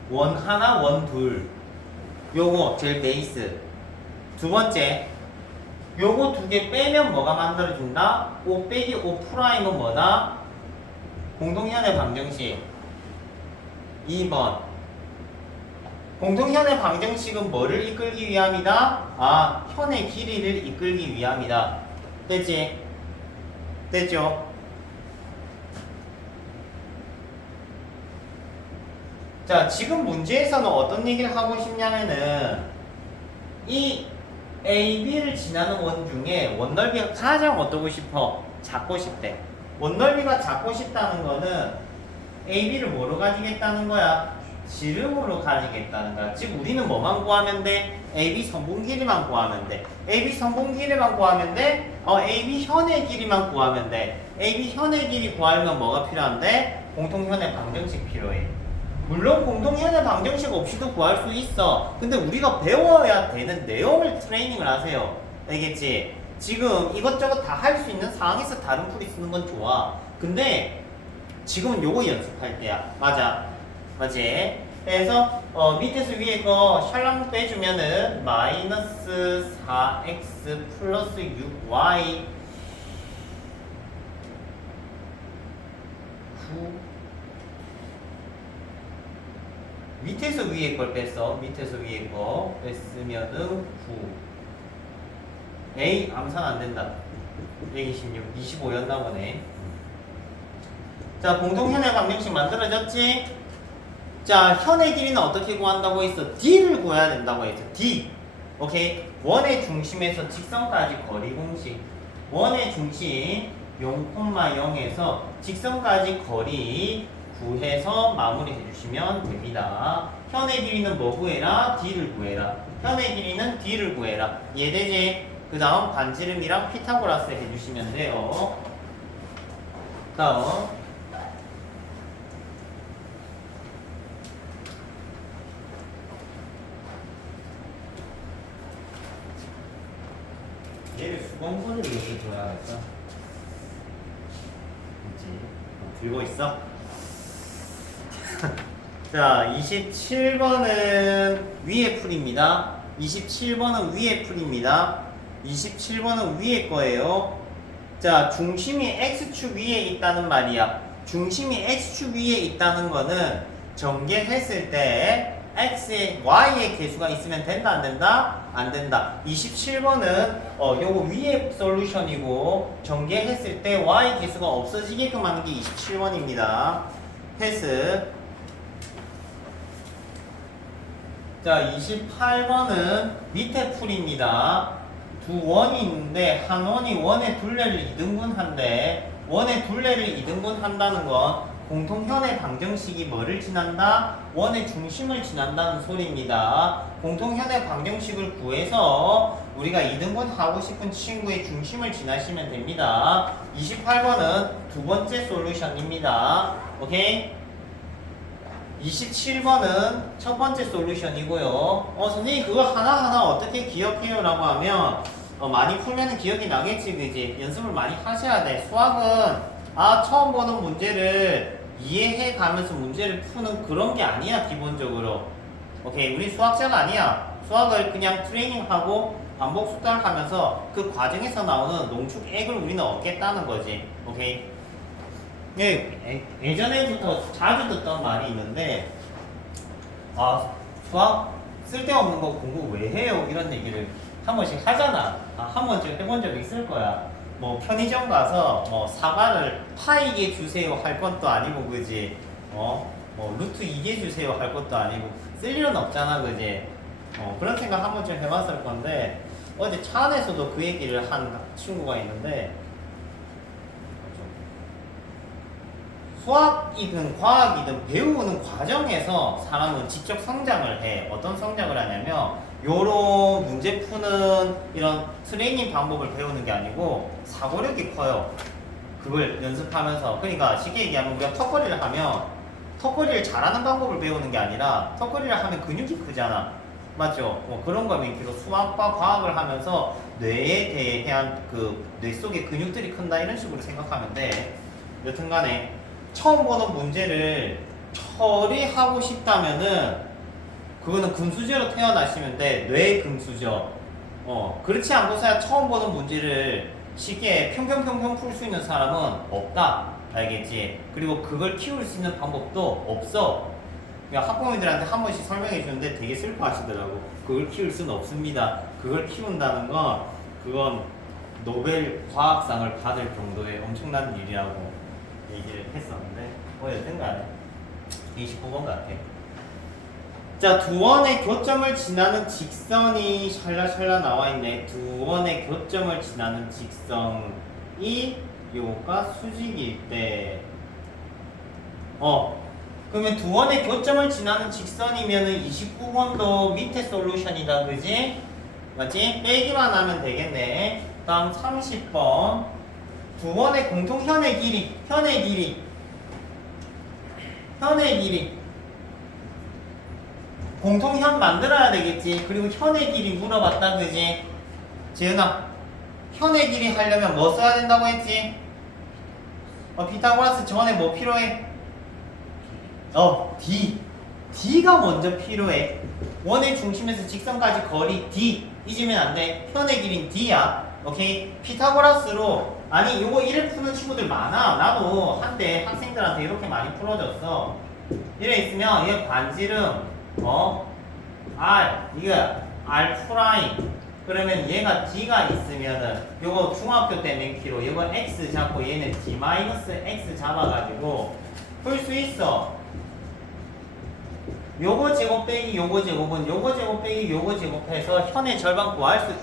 원 하나, 원 둘. 요거 제일 베이스. 두 번째, 요거 두 개 빼면 뭐가 만들어진다? 5 빼기 5 프라임은 뭐다? 공동현의 방정식. 2번. 공동현의 방정식은 뭐를 이끌기 위함이다? 아, 현의 길이를 이끌기 위함이다. 됐지? 됐죠? 자, 지금 문제에서는 어떤 얘기를 하고 싶냐면은 이 AB를 지나는 원 중에 원넓이가 가장 어떠고 싶어? 작고 싶대. 원넓이가 작고 싶다는 거는 AB를 뭐로 가지겠다는 거야? 지름으로 가지겠다는 거야. 즉 우리는 뭐만 구하면 돼? AB 선분 길이만 구하면 돼. AB 선분 길이만 구하면 돼? AB 현의 길이만 구하면 돼. AB 현의 길이 구하려면 뭐가 필요한데? 공통현의 방정식 필요해. 물론 공동현의 방정식 없이도 구할 수 있어. 근데 우리가 배워야 되는 내용을 트레이닝을 하세요. 알겠지? 지금 이것저것 다 할 수 있는 상황에서 다른 풀이 쓰는 건 좋아. 근데 지금은 요거 연습할 때야. 맞아. 맞지? 그래서 밑에서 위에 거 샬랑 빼주면은 마이너스 4x 플러스 6y 9 밑에서 위에 걸 뺐어. 밑에서 위에 거 뺐으면은 9. A 암산 안 된다. 126, 25였나 보네. 자, 공동현의 방정식 만들어졌지? 자, 현의 길이는 어떻게 구한다고 했어? D를 구해야 된다고 했어. D. 오케이? 원의 중심에서 직선까지 거리 공식. 원의 중심 0,0에서 직선까지 거리 구해서 마무리해 주시면 됩니다. 현의 길이는 뭐 구해라? D를 구해라. 현의 길이는 D를 구해라. 이해되지? 그 다음 반지름이랑 피타고라스 해주시면 돼요. 다음 얘를 수공권을 이렇게 줘야겠다. 그렇지? 들고 있어? 자, 27번은 위에 풀입니다. 27번은 위에 풀입니다. 27번은 위에 거예요. 자, 중심이 x축 위에 있다는 말이야. 중심이 x축 위에 있다는 거는 전개했을 때 x에 y의 개수가 있으면 된다 안 된다? 안 된다. 27번은 요거 위에 솔루션이고 전개했을 때 y 개수가 없어지게끔 하는 게 27번입니다. 패스. 자, 28번은 밑에 풀입니다. 두 원이 있는데 한 원이 원의 둘레를 2등분한데 원의 둘레를 2등분한다는 건 공통현의 방정식이 뭐를 지난다? 원의 중심을 지난다는 소리입니다. 공통현의 방정식을 구해서 우리가 2등분 하고 싶은 친구의 중심을 지나시면 됩니다. 28번은 두 번째 솔루션입니다. 오케이? 27번은 첫 번째 솔루션이고요. 선생님 그거 하나하나 어떻게 기억해요? 라고 하면 많이 풀면 기억이 나겠지, 그지? 연습을 많이 하셔야 돼. 수학은 처음 보는 문제를 이해해 가면서 문제를 푸는 그런 게 아니야, 기본적으로. 오케이, 우리 수학자가 아니야. 수학을 그냥 트레이닝하고 반복 숙달하면서 그 과정에서 나오는 농축액을 우리는 얻겠다는 거지. 오케이. 네, 예전에부터 자주 듣던 말이 있는데, 수학 쓸데없는 거 공부 왜 해요? 이런 얘기를 한 번씩 하잖아. 한 번쯤 해본 적 있을 거야. 뭐 편의점 가서 사과를 파이게 주세요 할 것도 아니고, 그지? 뭐 루트 2개 주세요 할 것도 아니고 쓸 일은 없잖아, 그지? 그런 생각 한 번쯤 해봤을 건데, 어제 차 안에서도 그 얘기를 한 친구가 있는데, 수학이든 과학이든 배우는 과정에서 사람은 지적 성장을 해. 어떤 성장을 하냐면 요런 문제 푸는 이런 트레이닝 방법을 배우는 게 아니고 사고력이 커요. 그걸 연습하면서. 그러니까 쉽게 얘기하면 우리가 턱걸이를 하면 턱걸이를 잘하는 방법을 배우는 게 아니라 턱걸이를 하면 근육이 크잖아. 맞죠? 그런 거면 비록 수학과 과학을 하면서 뇌에 대한 그 뇌 속에 근육들이 큰다 이런 식으로 생각하면 돼. 여튼간에 처음 보는 문제를 처리하고 싶다면은 그거는 금수저로 태어나시면 돼. 뇌 금수저. 그렇지 않고서야 처음 보는 문제를 쉽게 평평평평 풀 수 있는 사람은 없다. 알겠지? 그리고 그걸 키울 수 있는 방법도 없어. 그러니까 학부모님들한테 한 번씩 설명해 주는데 되게 슬퍼하시더라고. 그걸 키울 수는 없습니다. 그걸 키운다는 건 그건 노벨 과학상을 받을 정도의 엄청난 일이라고 얘기를 했었는데 여튼간에 29번 같아. 자, 두 원의 교점을 지나는 직선이 샬라샬라 나와있네. 두 원의 교점을 지나는 직선이 요가 수직일 때 그러면 두 원의 교점을 지나는 직선이면은 29번도 밑에 솔루션이다, 그지? 맞지? 빼기만 하면 되겠네. 다음 30번 두 원의 공통현의 길이, 현의 길이 공통현 만들어야 되겠지. 그리고 현의 길이 물어봤다, 그지? 재은아, 현의 길이 하려면 뭐 써야 된다고 했지? 피타고라스 전에 뭐 필요해? D가 먼저 필요해. 원의 중심에서 직선까지 거리 D 잊으면 안 돼. 현의 길이는 D야. 오케이? 피타고라스로 아니 요거 1을 푸는 친구들 많아. 나도 한때 학생들한테 이렇게 많이 풀어줬어. 이래 있으면 얘 반지름 R 이거 R 프라임 그러면 얘가 D가 있으면은 요거 중학교 때 맹키로 요거 X 잡고 얘는 D 마이너스 X 잡아가지고 풀 수 있어. 요거 제곱 빼기 요거 제곱은 요거 제곱 빼기 요거 제곱해서 현의 절반 구할 수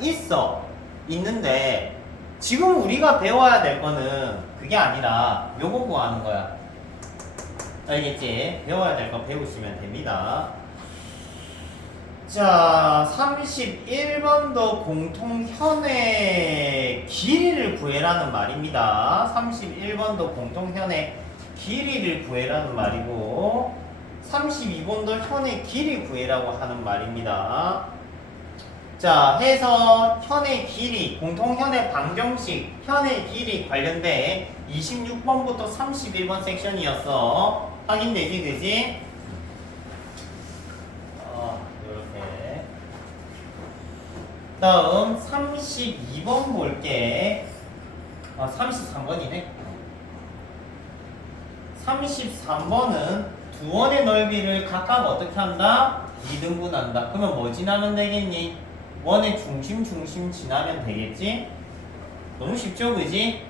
있는데 지금 우리가 배워야 될 거는 그게 아니라 요거 구하는 거야. 알겠지? 배워야 될 거 배우시면 됩니다. 자, 31번도 공통현의 길이를 구해라는 말입니다. 31번도 공통현의 길이를 구해라는 말이고 32번도 현의 길이 구해라고 하는 말입니다. 자, 해서 현의 길이, 공통현의 방정식, 현의 길이 관련된 26번부터 31번 섹션이었어. 확인되지, 그지? 요렇게. 다음 32번 볼게. 33번이네. 33번은 두 원의 넓이를 각각 어떻게 한다? 2등분한다. 그러면 뭐 지나면 되겠니? 원의 중심 지나면 되겠지? 너무 쉽죠, 그지?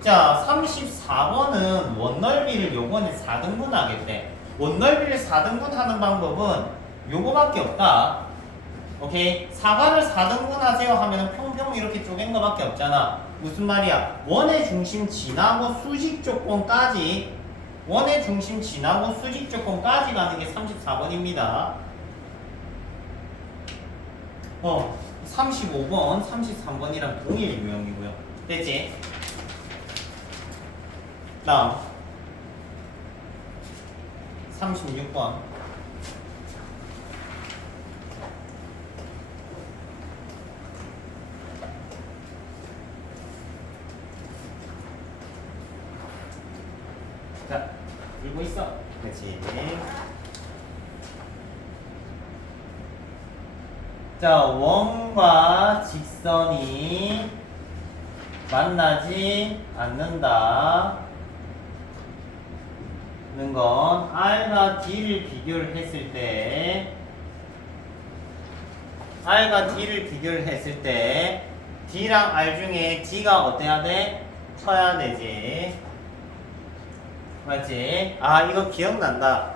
자, 34번은 원 넓이를 요번에 4등분 하겠대. 원 넓이를 4등분 하는 방법은 요거밖에 없다. 오케이? 사과를 4등분 하세요 하면 평평 이렇게 쪼갠 거밖에 없잖아. 무슨 말이야? 원의 중심 지나고 수직 조건까지, 원의 중심 지나고 수직 조건까지 가는 게 34번입니다. 35번, 33번이랑 동일 유형이고요. 됐지? 다음 36번. 자, 들고 있어. 그렇지. 자, 원과 직선이 만나지 않는다. 는 건 R과 D를 비교를 했을 때, R과 D를 비교를 했을 때 D랑 R 중에 D가 어때야 돼? 커야 되지. 맞지? 아, 이거 기억난다.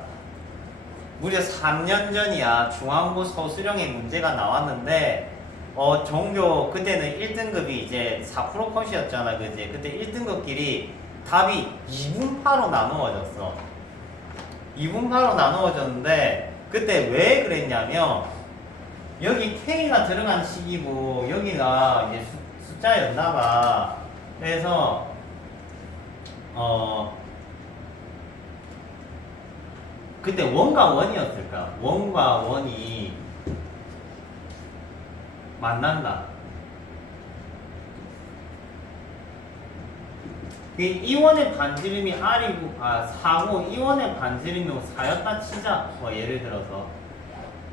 무려 3년 전이야. 중앙고 서술형에 문제가 나왔는데 종교 그때는 1등급이 이제 4% 컷이었잖아. 그지? 그때 1등급끼리 답이 2분파로 나누어졌어. 2분파로 나누어졌는데 그때 왜 그랬냐면 여기 K가 들어간 식이고 여기가 이제 숫자였나봐. 그래서 그때 원과 원이었을까? 원과 원이 만난다. 이 원의 반지름이 R이고, 4고 이 원의 반지름이 4였다 치자. 예를 들어서.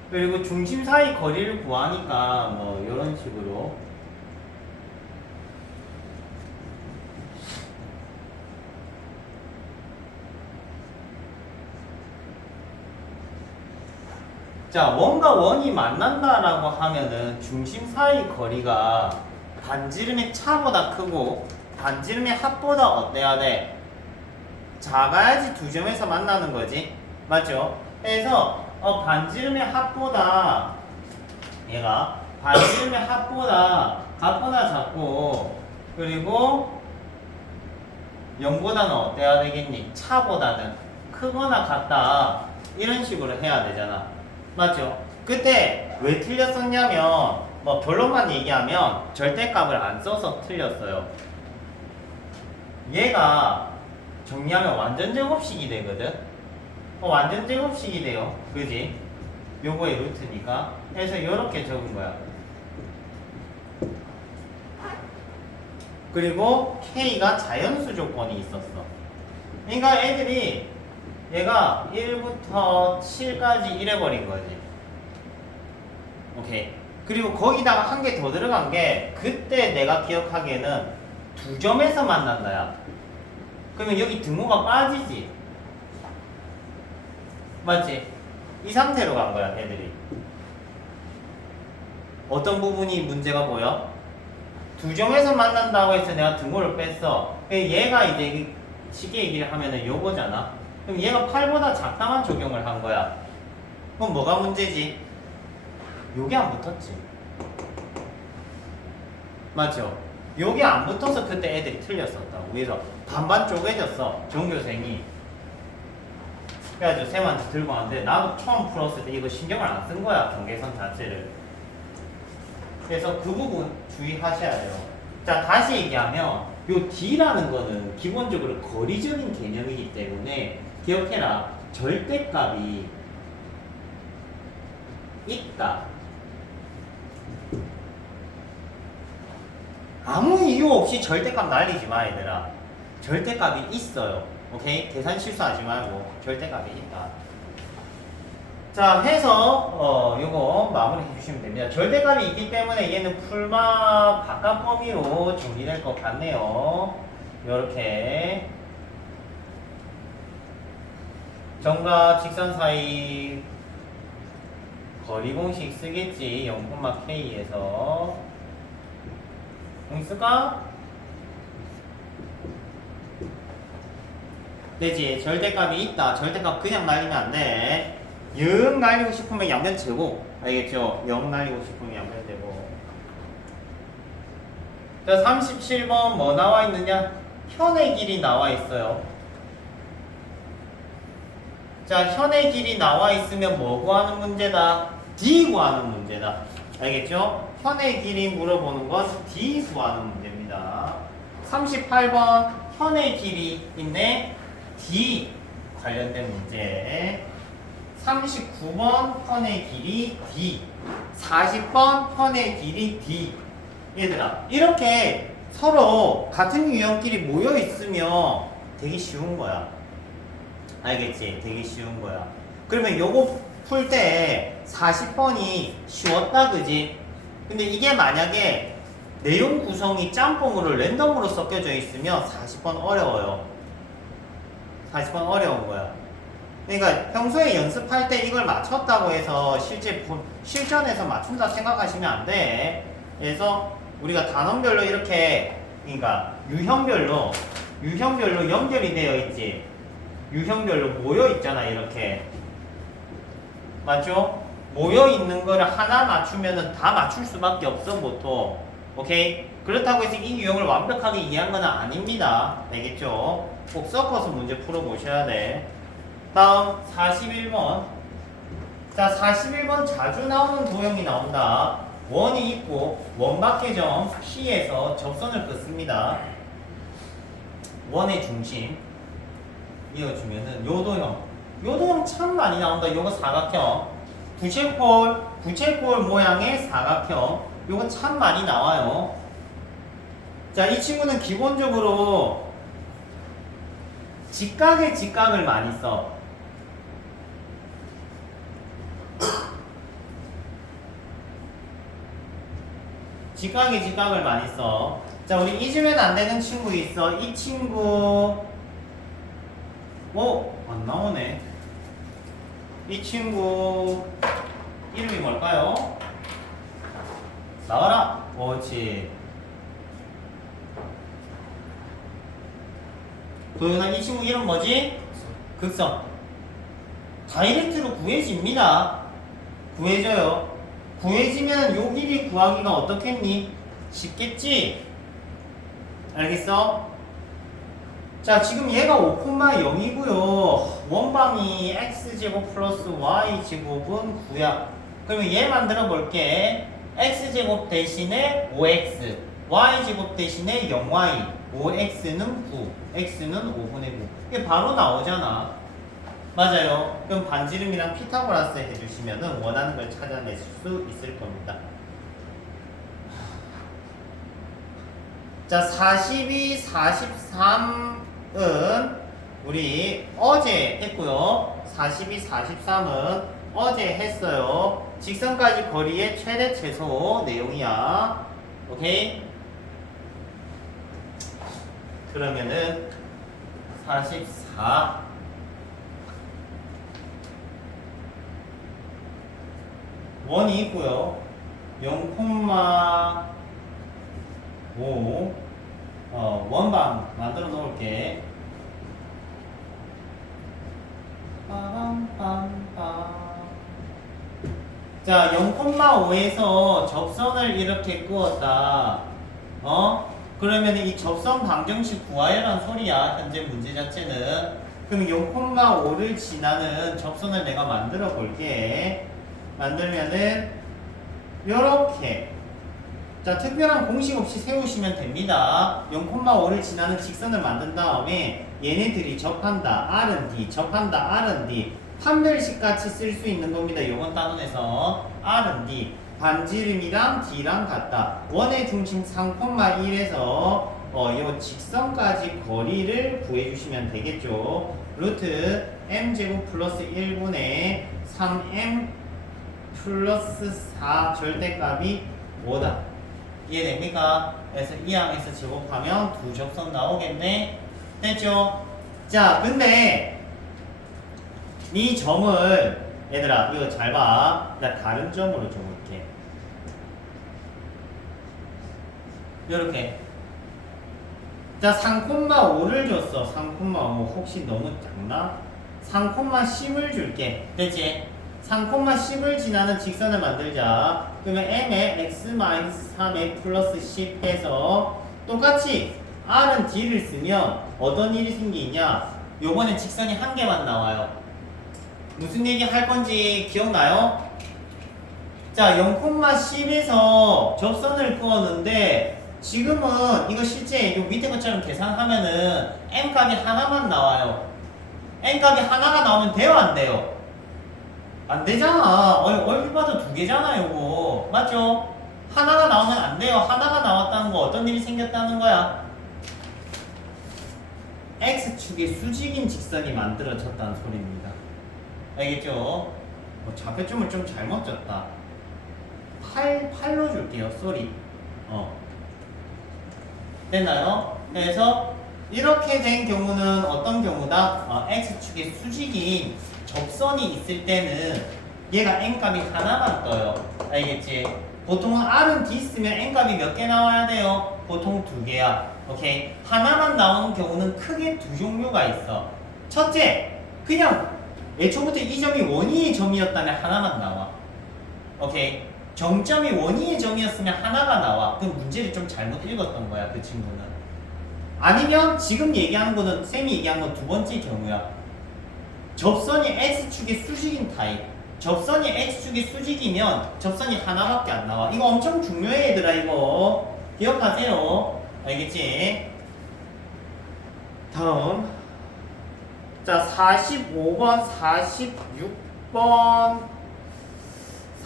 그리고 중심 사이 거리를 구하니까 이런 식으로. 자, 원과 원이 만난다라고 하면은 중심 사이 거리가 반지름의 차보다 크고 반지름의 합보다 어때야 돼? 작아야지 두 점에서 만나는 거지. 맞죠? 그래서 반지름의 합보다 얘가 반지름의 합보다 같거나 작고 그리고 0보다는 어때야 되겠니? 차보다는 크거나 같다. 이런 식으로 해야 되잖아. 맞죠? 그때 왜 틀렸었냐면 결론만 얘기하면 절대값을 안 써서 틀렸어요. 얘가 정리하면 완전 제곱식이 되거든. 완전 제곱식이 돼요. 그지? 요거의 루트니까. 그래서 요렇게 적은 거야. 그리고 K가 자연수 조건이 있었어. 그러니까 애들이 얘가 1부터 7까지 이래버린 거지. 오케이. 그리고 거기다가 한 개 더 들어간 게 그때 내가 기억하기에는 두 점에서 만난다야. 그러면 여기 등호가 빠지지. 맞지? 이 상태로 간 거야, 애들이. 어떤 부분이 문제가 보여? 두 점에서 만난다고 해서 내가 등호를 뺐어. 얘가 이제 쉽게 얘기를 하면은 요거잖아. 그럼 얘가 8보다 작다만 적용을 한 거야. 그럼 뭐가 문제지? 요게 안 붙었지. 맞죠? 요게 안 붙어서 그때 애들이 틀렸었다고. 그래서 반반 쪼개졌어, 전교생이. 그래가지고 쌤한테 들고 왔는데 나도 처음 풀었을 때 이거 신경을 안 쓴 거야, 경계선 자체를. 그래서 그 부분 주의하셔야 돼요. 자, 다시 얘기하면 요 D라는 거는 기본적으로 거리적인 개념이기 때문에 기억해라. 절대값이 있다. 아무 이유 없이 절대값 날리지 마, 얘들아. 절대값이 있어요. 오케이? 계산 실수하지 말고 절대값이 있다. 자, 해서 요거 마무리 해주시면 됩니다. 절대값이 있기 때문에 얘는 풀마 바깥 범위로 정리될 것 같네요. 요렇게 점과 직선 사이 거리 공식 쓰겠지. 0,K에서 쓸까? 되지. 절대값이 있다. 절대값 그냥 날리면 안 돼. 0 날리고 싶으면 양변 제곱. 알겠죠? 0 날리고 싶으면 양변 제곱. 자, 37번 뭐 나와 있느냐? 현의 길이 나와 있어요. 자, 현의 길이 나와 있으면 뭐 구하는 문제다? D 구하는 문제다. 알겠죠? 현의 길이 물어보는 건 D 구하는 문제입니다. 38번 현의 길이 있네. D 관련된 문제. 39번 현의 길이 D. 40번 현의 길이 D. 얘들아, 이렇게 서로 같은 유형끼리 모여 있으면 되게 쉬운 거야. 알겠지? 되게 쉬운 거야. 그러면 요거 풀 때 40번이 쉬웠다, 그지? 근데 이게 만약에 내용 구성이 짬뽕으로 랜덤으로 섞여져 있으면 40번 어려워요. 40번 어려운 거야. 그러니까 평소에 연습할 때 이걸 맞췄다고 해서 실전에서 맞춘다 생각하시면 안 돼. 그래서 우리가 단원별로 이렇게, 그러니까 유형별로 연결이 되어 있지. 유형별로 모여 있잖아, 이렇게. 맞죠? 모여 있는 거를 하나 맞추면은 다 맞출 수밖에 없어, 보통. 오케이? 그렇다고 해서 이 유형을 완벽하게 이해한 건 아닙니다. 알겠죠? 꼭 섞어서 문제 풀어보셔야 돼. 다음 41번. 자, 41번 자주 나오는 도형이 나온다. 원이 있고 원박계점 P에서 접선을 긋습니다. 원의 중심 이어주면은 요 도형 참 많이 나온다. 요거 사각형. 부채꼴 모양의 사각형. 요거 참 많이 나와요. 자, 이 친구는 기본적으로 직각의 직각을 많이 써. 직각의 직각을 많이 써. 자, 우리 잊으면 안 되는 친구 있어. 이 친구, 안 나오네. 이 친구 이름이 뭘까요? 나와라. 그렇지. 도윤아, 이 친구 이름 뭐지? 극성. 다이렉트로 구해집니다. 구해져요. 구해지면 요 길이 구하기가 어떻겠니? 쉽겠지? 알겠어? 자, 지금 얘가 5,0이고요. 원방이 x제곱 플러스 y제곱은 9야. 그러면 얘 만들어 볼게. x제곱 대신에 5x, y제곱 대신에 0y, 5x는 9, x는 5분의 9. 이게 바로 나오잖아. 맞아요. 그럼 반지름이랑 피타고라스 해주시면 원하는 걸 찾아낼 수 있을 겁니다. 자, 42, 43은 우리 어제 했고요. 42, 43은 어제 했어요. 직선까지 거리의 최대 최소 내용이야. 오케이? 그러면은 44 원이 있고요. 0,5 원방 만들어 놓을게. 자, 0,5에서 접선을 이렇게 그었다. 그러면 이 접선 방정식 구하여란 소리야. 현재 문제 자체는. 그럼 0,5를 지나는 접선을 내가 만들어 볼게. 만들면은 요렇게, 자, 특별한 공식 없이 세우시면 됩니다. 0,5를 지나는 직선을 만든 다음에 얘네들이 접한다. R은 D, 접한다. R은 D. 판별식 같이 쓸 수 있는 겁니다. 요건 따로내서 R은 D. 반지름이랑 D랑 같다. 원의 중심 3,1에서 요 직선까지 거리를 구해주시면 되겠죠. 루트 m제곱 플러스 1분의 3m 플러스 4 절대값이 5다. 이해됩니까? 그래서 이 항에서 제곱하면 두 접선 나오겠네. 됐죠? 자, 근데 이 점을 얘들아 이거 잘 봐. 나 다른 점으로 줘볼게. 요렇게. 자, 3,5를 줬어. 3,5 혹시 너무 작나? 3,10을 줄게. 됐지? 3,10을 지나는 직선을 만들자. 그러면 m에 x-3에 플러스 10 해서 똑같이 r은 d를 쓰면 어떤 일이 생기냐? 요번엔 직선이 한 개만 나와요. 무슨 얘기 할 건지 기억나요? 자, 0,10에서 접선을 그었는데 지금은 이거 실제 요 밑에 것처럼 계산하면은 m 값이 하나만 나와요. m 값이 하나가 나오면 돼요, 안 돼요? 안 되잖아. 얼핏 봐도 두 개잖아, 요거. 맞죠? 하나가 나오면 안 돼요. 하나가 나왔다는 거 어떤 일이 생겼다는 거야? x축의 수직인 직선이 만들어졌다는 소리입니다. 알겠죠? 좌표점을 좀 잘못 줬다. 8로 줄게요. 쏘리. 됐나요? 그래서 이렇게 된 경우는 어떤 경우다? x축의 수직인 접선이 있을 때는 얘가 n값이 하나만 떠요. 알겠지? 보통은 r은 d 쓰면 n값이 몇 개 나와야 돼요? 보통 두 개야. 오케이? 하나만 나오는 경우는 크게 두 종류가 있어. 첫째, 그냥 애초부터 이 점이 원위의 점이었다면 하나만 나와. 오케이? 정점이 원위의 점이었으면 하나가 나와. 그럼 문제를 좀 잘못 읽었던 거야, 그 친구는. 아니면 지금 얘기하는 거는 쌤이 얘기한 건 두 번째 경우야. 접선이 x축의 수직인 타입. 접선이 x축의 수직이면 접선이 하나밖에 안 나와. 이거 엄청 중요해, 얘들아. 이거 기억하세요. 알겠지? 다음. 자, 45번, 46번,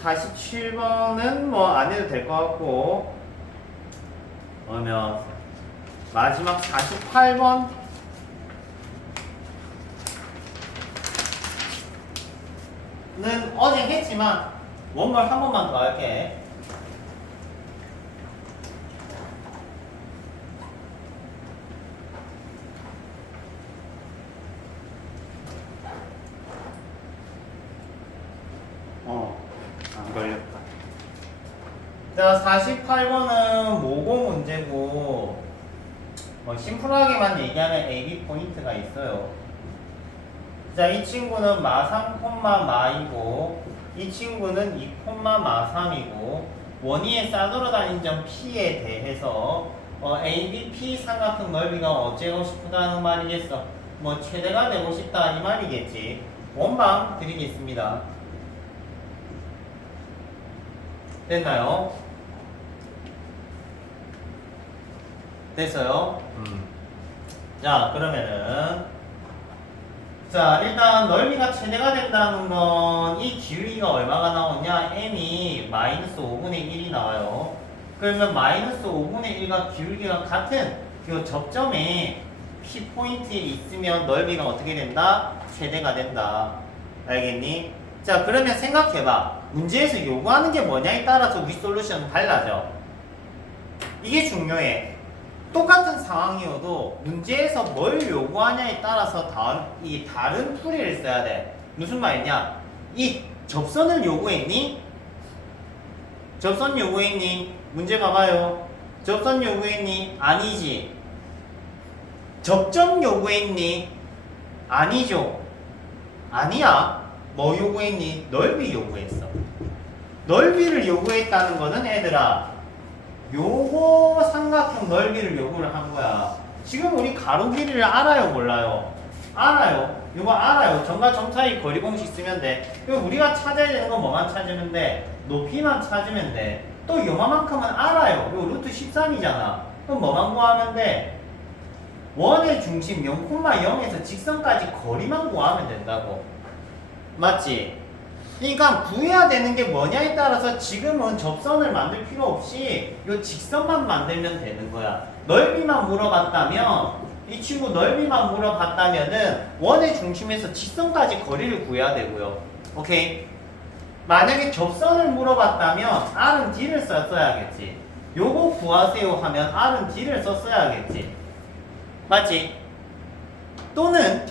47번은 뭐 안 해도 될 것 같고, 그러면 마지막 48번. 는 어제 했지만 원걸 한 번만 더 할게. 안 걸렸다. 자, 48번은 모공 문제고, 심플하게만 얘기하면 AB 포인트가 있어요. 자, 이 친구는 마3, 마2고 이 친구는 2, 마3이고 원위에 싸돌아다닌 점 P에 대해서 ABP 삼각형 넓이가 어째고 싶다는 말이겠어. 뭐 최대가 되고 싶다 이 말이겠지. 원방 드리겠습니다. 됐나요? 됐어요? 자, 그러면은 자, 일단 넓이가 최대가 된다는 건 이 기울기가 얼마가 나오냐? m이 마이너스 5분의 1이 나와요. 그러면 마이너스 5분의 1과 기울기가 같은 이 접점에 P포인트에 있으면 넓이가 어떻게 된다? 최대가 된다. 알겠니? 자, 그러면 생각해봐. 문제에서 요구하는 게 뭐냐에 따라서 우리 솔루션은 달라져. 이게 중요해. 똑같은 상황이어도 문제에서 뭘 요구하냐에 따라서 다른 풀이를 써야 돼. 무슨 말이냐? 이 접선을 요구했니? 접선 요구했니? 문제 봐봐요. 접선 요구했니? 아니지. 접점 요구했니? 아니죠. 아니야. 뭐 요구했니? 넓이 요구했어. 넓이를 요구했다는 거는 애들아, 요거 삼각형 넓이를 요구를 한 거야. 지금 우리 가로 길이를 알아요, 몰라요? 알아요. 요거 알아요. 점과 점 사이 거리 공식 쓰면 돼. 그럼 우리가 찾아야 되는 건 뭐만 찾으면 돼? 높이만 찾으면 돼. 또 요만큼은 알아요. 요 루트 13이잖아. 그럼 뭐만 구하면 돼? 원의 중심 0,0에서 직선까지 거리만 구하면 된다고. 맞지? 그러니까 구해야 되는 게 뭐냐에 따라서 지금은 접선을 만들 필요 없이 이 직선만 만들면 되는 거야. 넓이만 물어봤다면 이 친구 넓이만 물어봤다면은 원의 중심에서 직선까지 거리를 구해야 되고요. 오케이? 만약에 접선을 물어봤다면 R은 D를 썼어야겠지. 요거 구하세요 하면 R은 D를 썼어야겠지. 맞지? 또는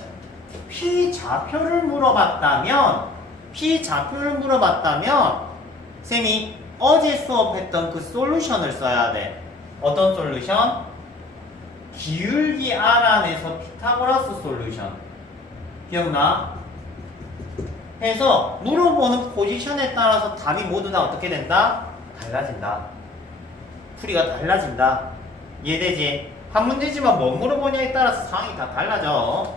P좌표를 물어봤다면 쌤이 어제 수업했던 그 솔루션을 써야 돼. 어떤 솔루션? 기울기 R 안에서 피타고라스 솔루션. 기억나? 해서 물어보는 포지션에 따라서 답이 모두 다 어떻게 된다? 달라진다. 풀이가 달라진다. 이해되지? 한 문제지만 뭐 물어보냐에 따라서 상황이 다 달라져.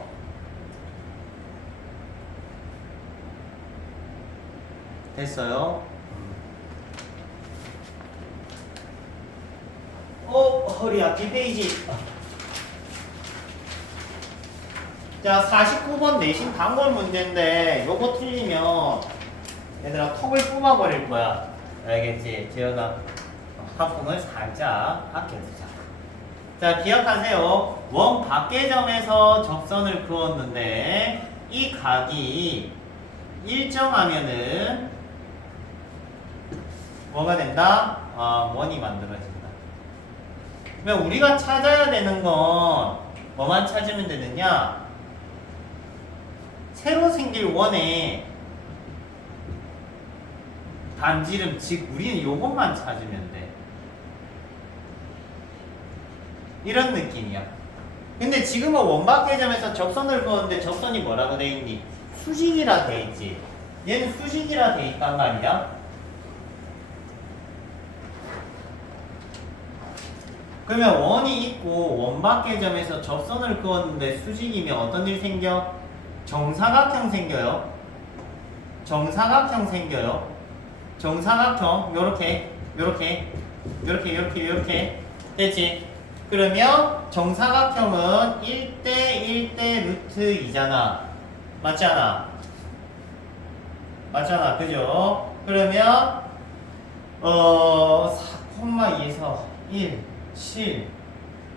됐어요? 허리야. 뒷페이지. 자, 49번 내신 단골 문제인데 요거 틀리면 얘들아 턱을 뽑아버릴 거야. 알겠지? 재현아 화풍을 살짝 아껴주자. 자, 기억하세요. 원 밖의 점에서 접선을 그었는데 이 각이 일정하면은 뭐가 된다? 원이 만들어진다. 그러면 우리가 찾아야 되는 건 뭐만 찾으면 되느냐? 새로 생길 원의 반지름, 즉 우리는 요것만 찾으면 돼. 이런 느낌이야. 근데 지금은 원 밖의 점에서 접선을 그었는데 접선이 뭐라고 돼 있니? 수직이라 돼 있지. 얘는 수직이라 돼 있단 말이야. 그러면 원이 있고 원 밖의 점에서 접선을 그었는데 수직이면 어떤 일 생겨? 정사각형 생겨요. 정사각형 생겨요. 정사각형 요렇게 됐지? 그러면 정사각형은 1대 1대 루트 2잖아. 맞잖아. 맞잖아. 그죠? 그러면 4,2에서 1 7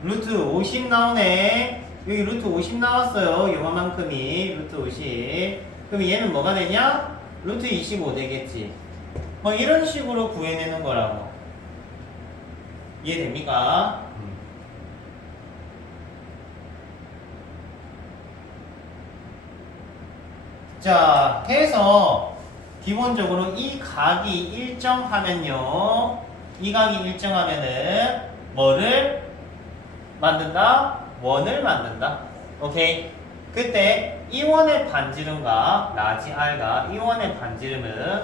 루트 50 나오네. 여기 루트 50 나왔어요. 요만큼이 루트 50. 그럼 얘는 뭐가 되냐? 루트 25 되겠지. 이런 식으로 구해내는 거라고. 이해됩니까? 자, 해서 기본적으로 이 각이 일정하면요. 이 각이 일정하면은 뭐를 만든다? 원을 만든다. 오케이? 그때 이 원의 반지름과 라지 R과 이 원의 반지름은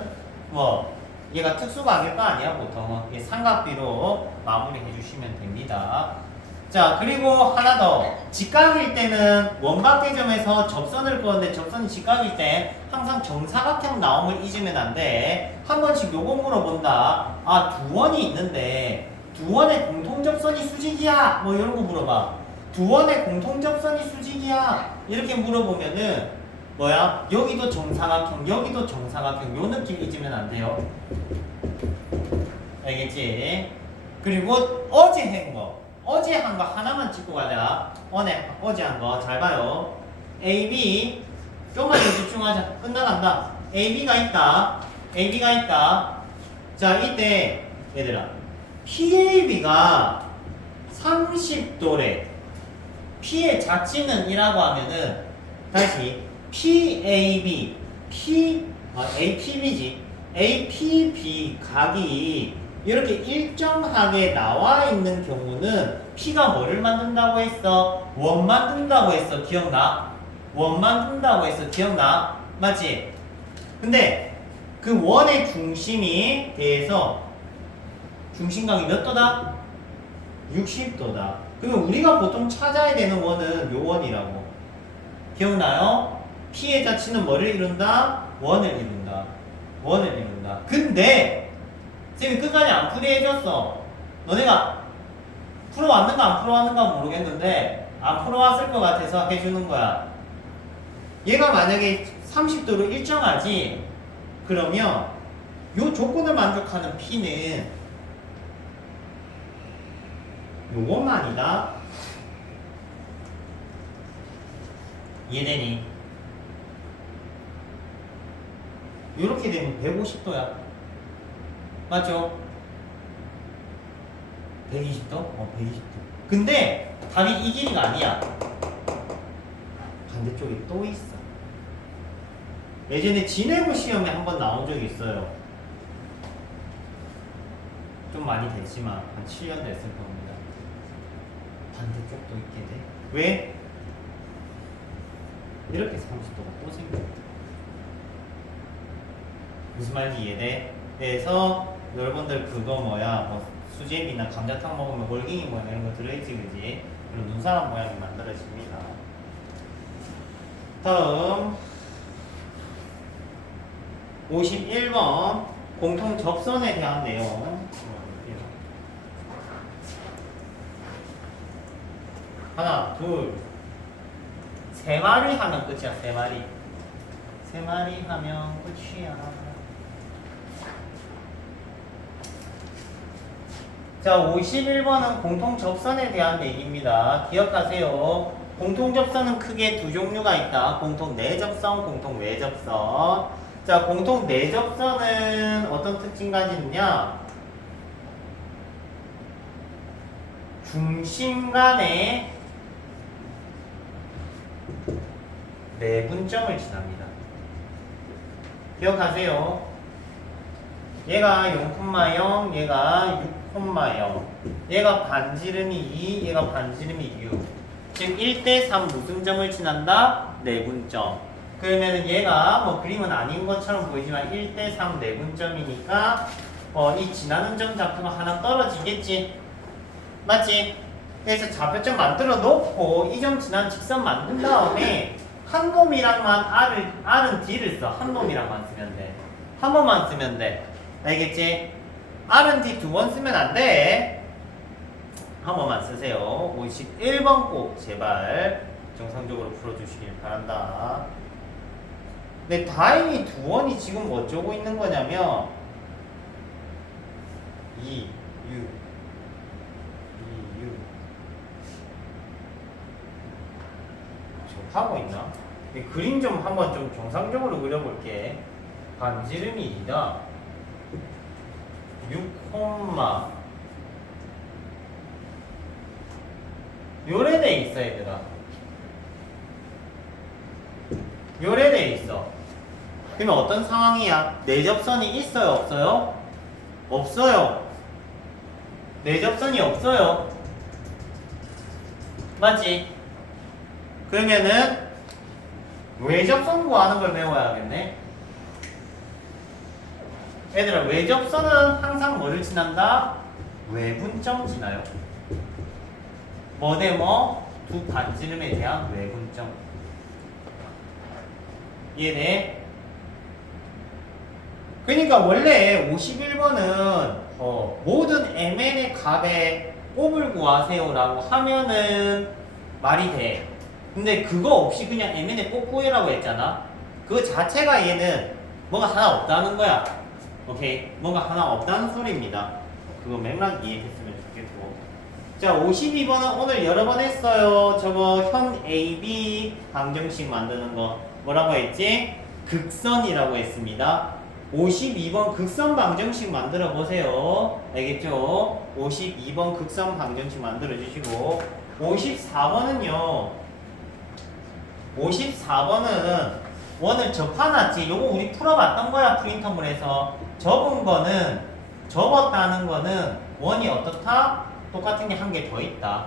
뭐 얘가 특수각일 거 아니야 보통은. 삼각비로 마무리해 주시면 됩니다. 자, 그리고 하나 더. 직각일 때는 원 밖의 점에서 접선을 그었는데 접선이 직각일 때 항상 정사각형 나옴을 잊으면 안 돼. 한 번씩 요거 물어본다. 두 원이 있는데 두 원의 공통접선이 수직이야. 뭐 이런 거 물어봐. 두 원의 공통접선이 수직이야. 이렇게 물어보면은 뭐야? 여기도 정사각형, 여기도 정사각형. 요 느낌 잊으면 안 돼요. 알겠지? 그리고 어제 한 거. 어제 한 거 하나만 짚고 가자. 어제 한 거 잘 봐요. A, B 좀만 더 집중하자. 끝나간다. A, B가 있다. A, B가 있다. 자, 이때 얘들아 PAB가 30도래. P의 자치는 이라고 하면은 다시 PAB APB지. APB 각이 이렇게 일정하게 나와 있는 경우는 P가 뭐를 만든다고 했어? 원 만든다고 했어. 기억나? 원 만든다고 했어. 기억나? 맞지? 근데 그 원의 중심이 대해서 중심각이 몇 도다? 60도다. 그러면 우리가 보통 찾아야 되는 원은 요 원이라고. 기억나요? P의 자치는 뭐를 이룬다? 원을 이룬다. 원을 이룬다. 근데 쌤이 끝까지 안 풀이 해줬어. 너네가 풀어왔는가 안 풀어왔는가 모르겠는데 안 풀어왔을 것 같아서 해주는 거야. 얘가 만약에 30도로 일정하지, 그러면 요 조건을 만족하는 P는 요것만이다. 이해되니? 이렇게 되면 150도야. 맞죠? 120도? 120도. 근데 답이 이 길이가 아니야. 반대쪽에 또 있어. 예전에 진해부 시험에 한번 나온 적이 있어요. 좀 많이 됐지만 한 7년 됐을 겁니다. 반대쪽도 있게 돼. 왜? 이렇게 30도가 또 생겨. 무슨 말인지 이해돼? 그래서 여러분들 그거 뭐야 뭐 수제비나 감자탕 먹으면 골갱이 모양 이런 거 들어있지 그지? 그럼 눈사람 모양이 만들어집니다. 다음 51번 공통 접선에 대한 내용. 하나, 둘, 세 마리 하면 끝이야. 세 마리. 세 마리 하면 끝이야. 자, 51번은 공통 접선에 대한 얘기입니다. 기억하세요. 공통 접선은 크게 두 종류가 있다. 공통 내접선, 공통 외접선. 자, 공통 내접선은 어떤 특징 가지느냐? 중심 간에 내분점을 지납니다. 기억하세요. 얘가 0,0, 얘가 6,0. 얘가 반지름이 2, 얘가 반지름이 6. 지금 1대3 무슨 점을 지난다? 내분점. 그러면 얘가 뭐 그림은 아닌 것처럼 보이지만 1대3 내분점이니까 이 지나는 점 좌표가 하나 떨어지겠지? 맞지? 그래서 좌표점 만들어 놓고 이 점 지난 직선 만든 다음에 한 놈이랑만 R은 D를 써. 한 놈이랑만 쓰면 돼. 한 번만 쓰면 돼. 알겠지? R은 D 두 번 쓰면 안 돼. 한 번만 쓰세요. 51번 꼭 제발 정상적으로 풀어주시길 바란다. 근데 다행히 두 원이 지금 어쩌고 있는 거냐면 2, 6, 2, 6 저 하고 있나? 그림 좀 한번 좀 정상적으로 그려볼게. 반지름이 2다. 6, 요래돼 있어 얘들아. 요래돼 있어. 그러면 어떤 상황이야? 내접선이 있어요 없어요? 없어요. 내접선이 없어요. 맞지? 그러면은 외접선 구하는 걸 배워야겠네. 얘들아, 외접선은 항상 뭐를 지난다? 외분점 지나요. 뭐 대 뭐? 두 반지름에 대한 외분점. 이해돼? 그러니까 원래 51번은 모든 MN의 값에 곱을 구하세요 라고 하면은 말이 돼. 근데 그거 없이 그냥 MN의 곱 구해라고 했잖아. 그 자체가 얘는 뭐가 하나 없다는 거야. 오케이? 뭐가 하나 없다는 소리입니다. 그거 맥락 이해했으면 좋겠고. 자, 52번은 오늘 여러 번 했어요. 저거 현 AB 방정식 만드는 거 뭐라고 했지? 극선이라고 했습니다. 52번 극선 방정식 만들어 보세요. 알겠죠? 52번 극선 방정식 만들어 주시고 54번은요. 54번은 원을 접어놨지. 요거 우리 풀어봤던 거야. 프린터물에서. 접은 거는 접었다는 거는 원이 어떻다? 똑같은 게 한 개 더 있다.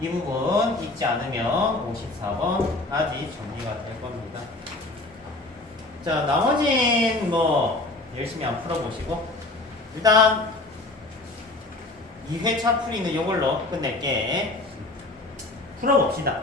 이 부분 잊지 않으면 54번까지 정리가 될 겁니다. 자, 나머진 뭐 열심히 안 풀어보시고 일단 2회차 풀이는 요걸로 끝낼게. 풀어봅시다.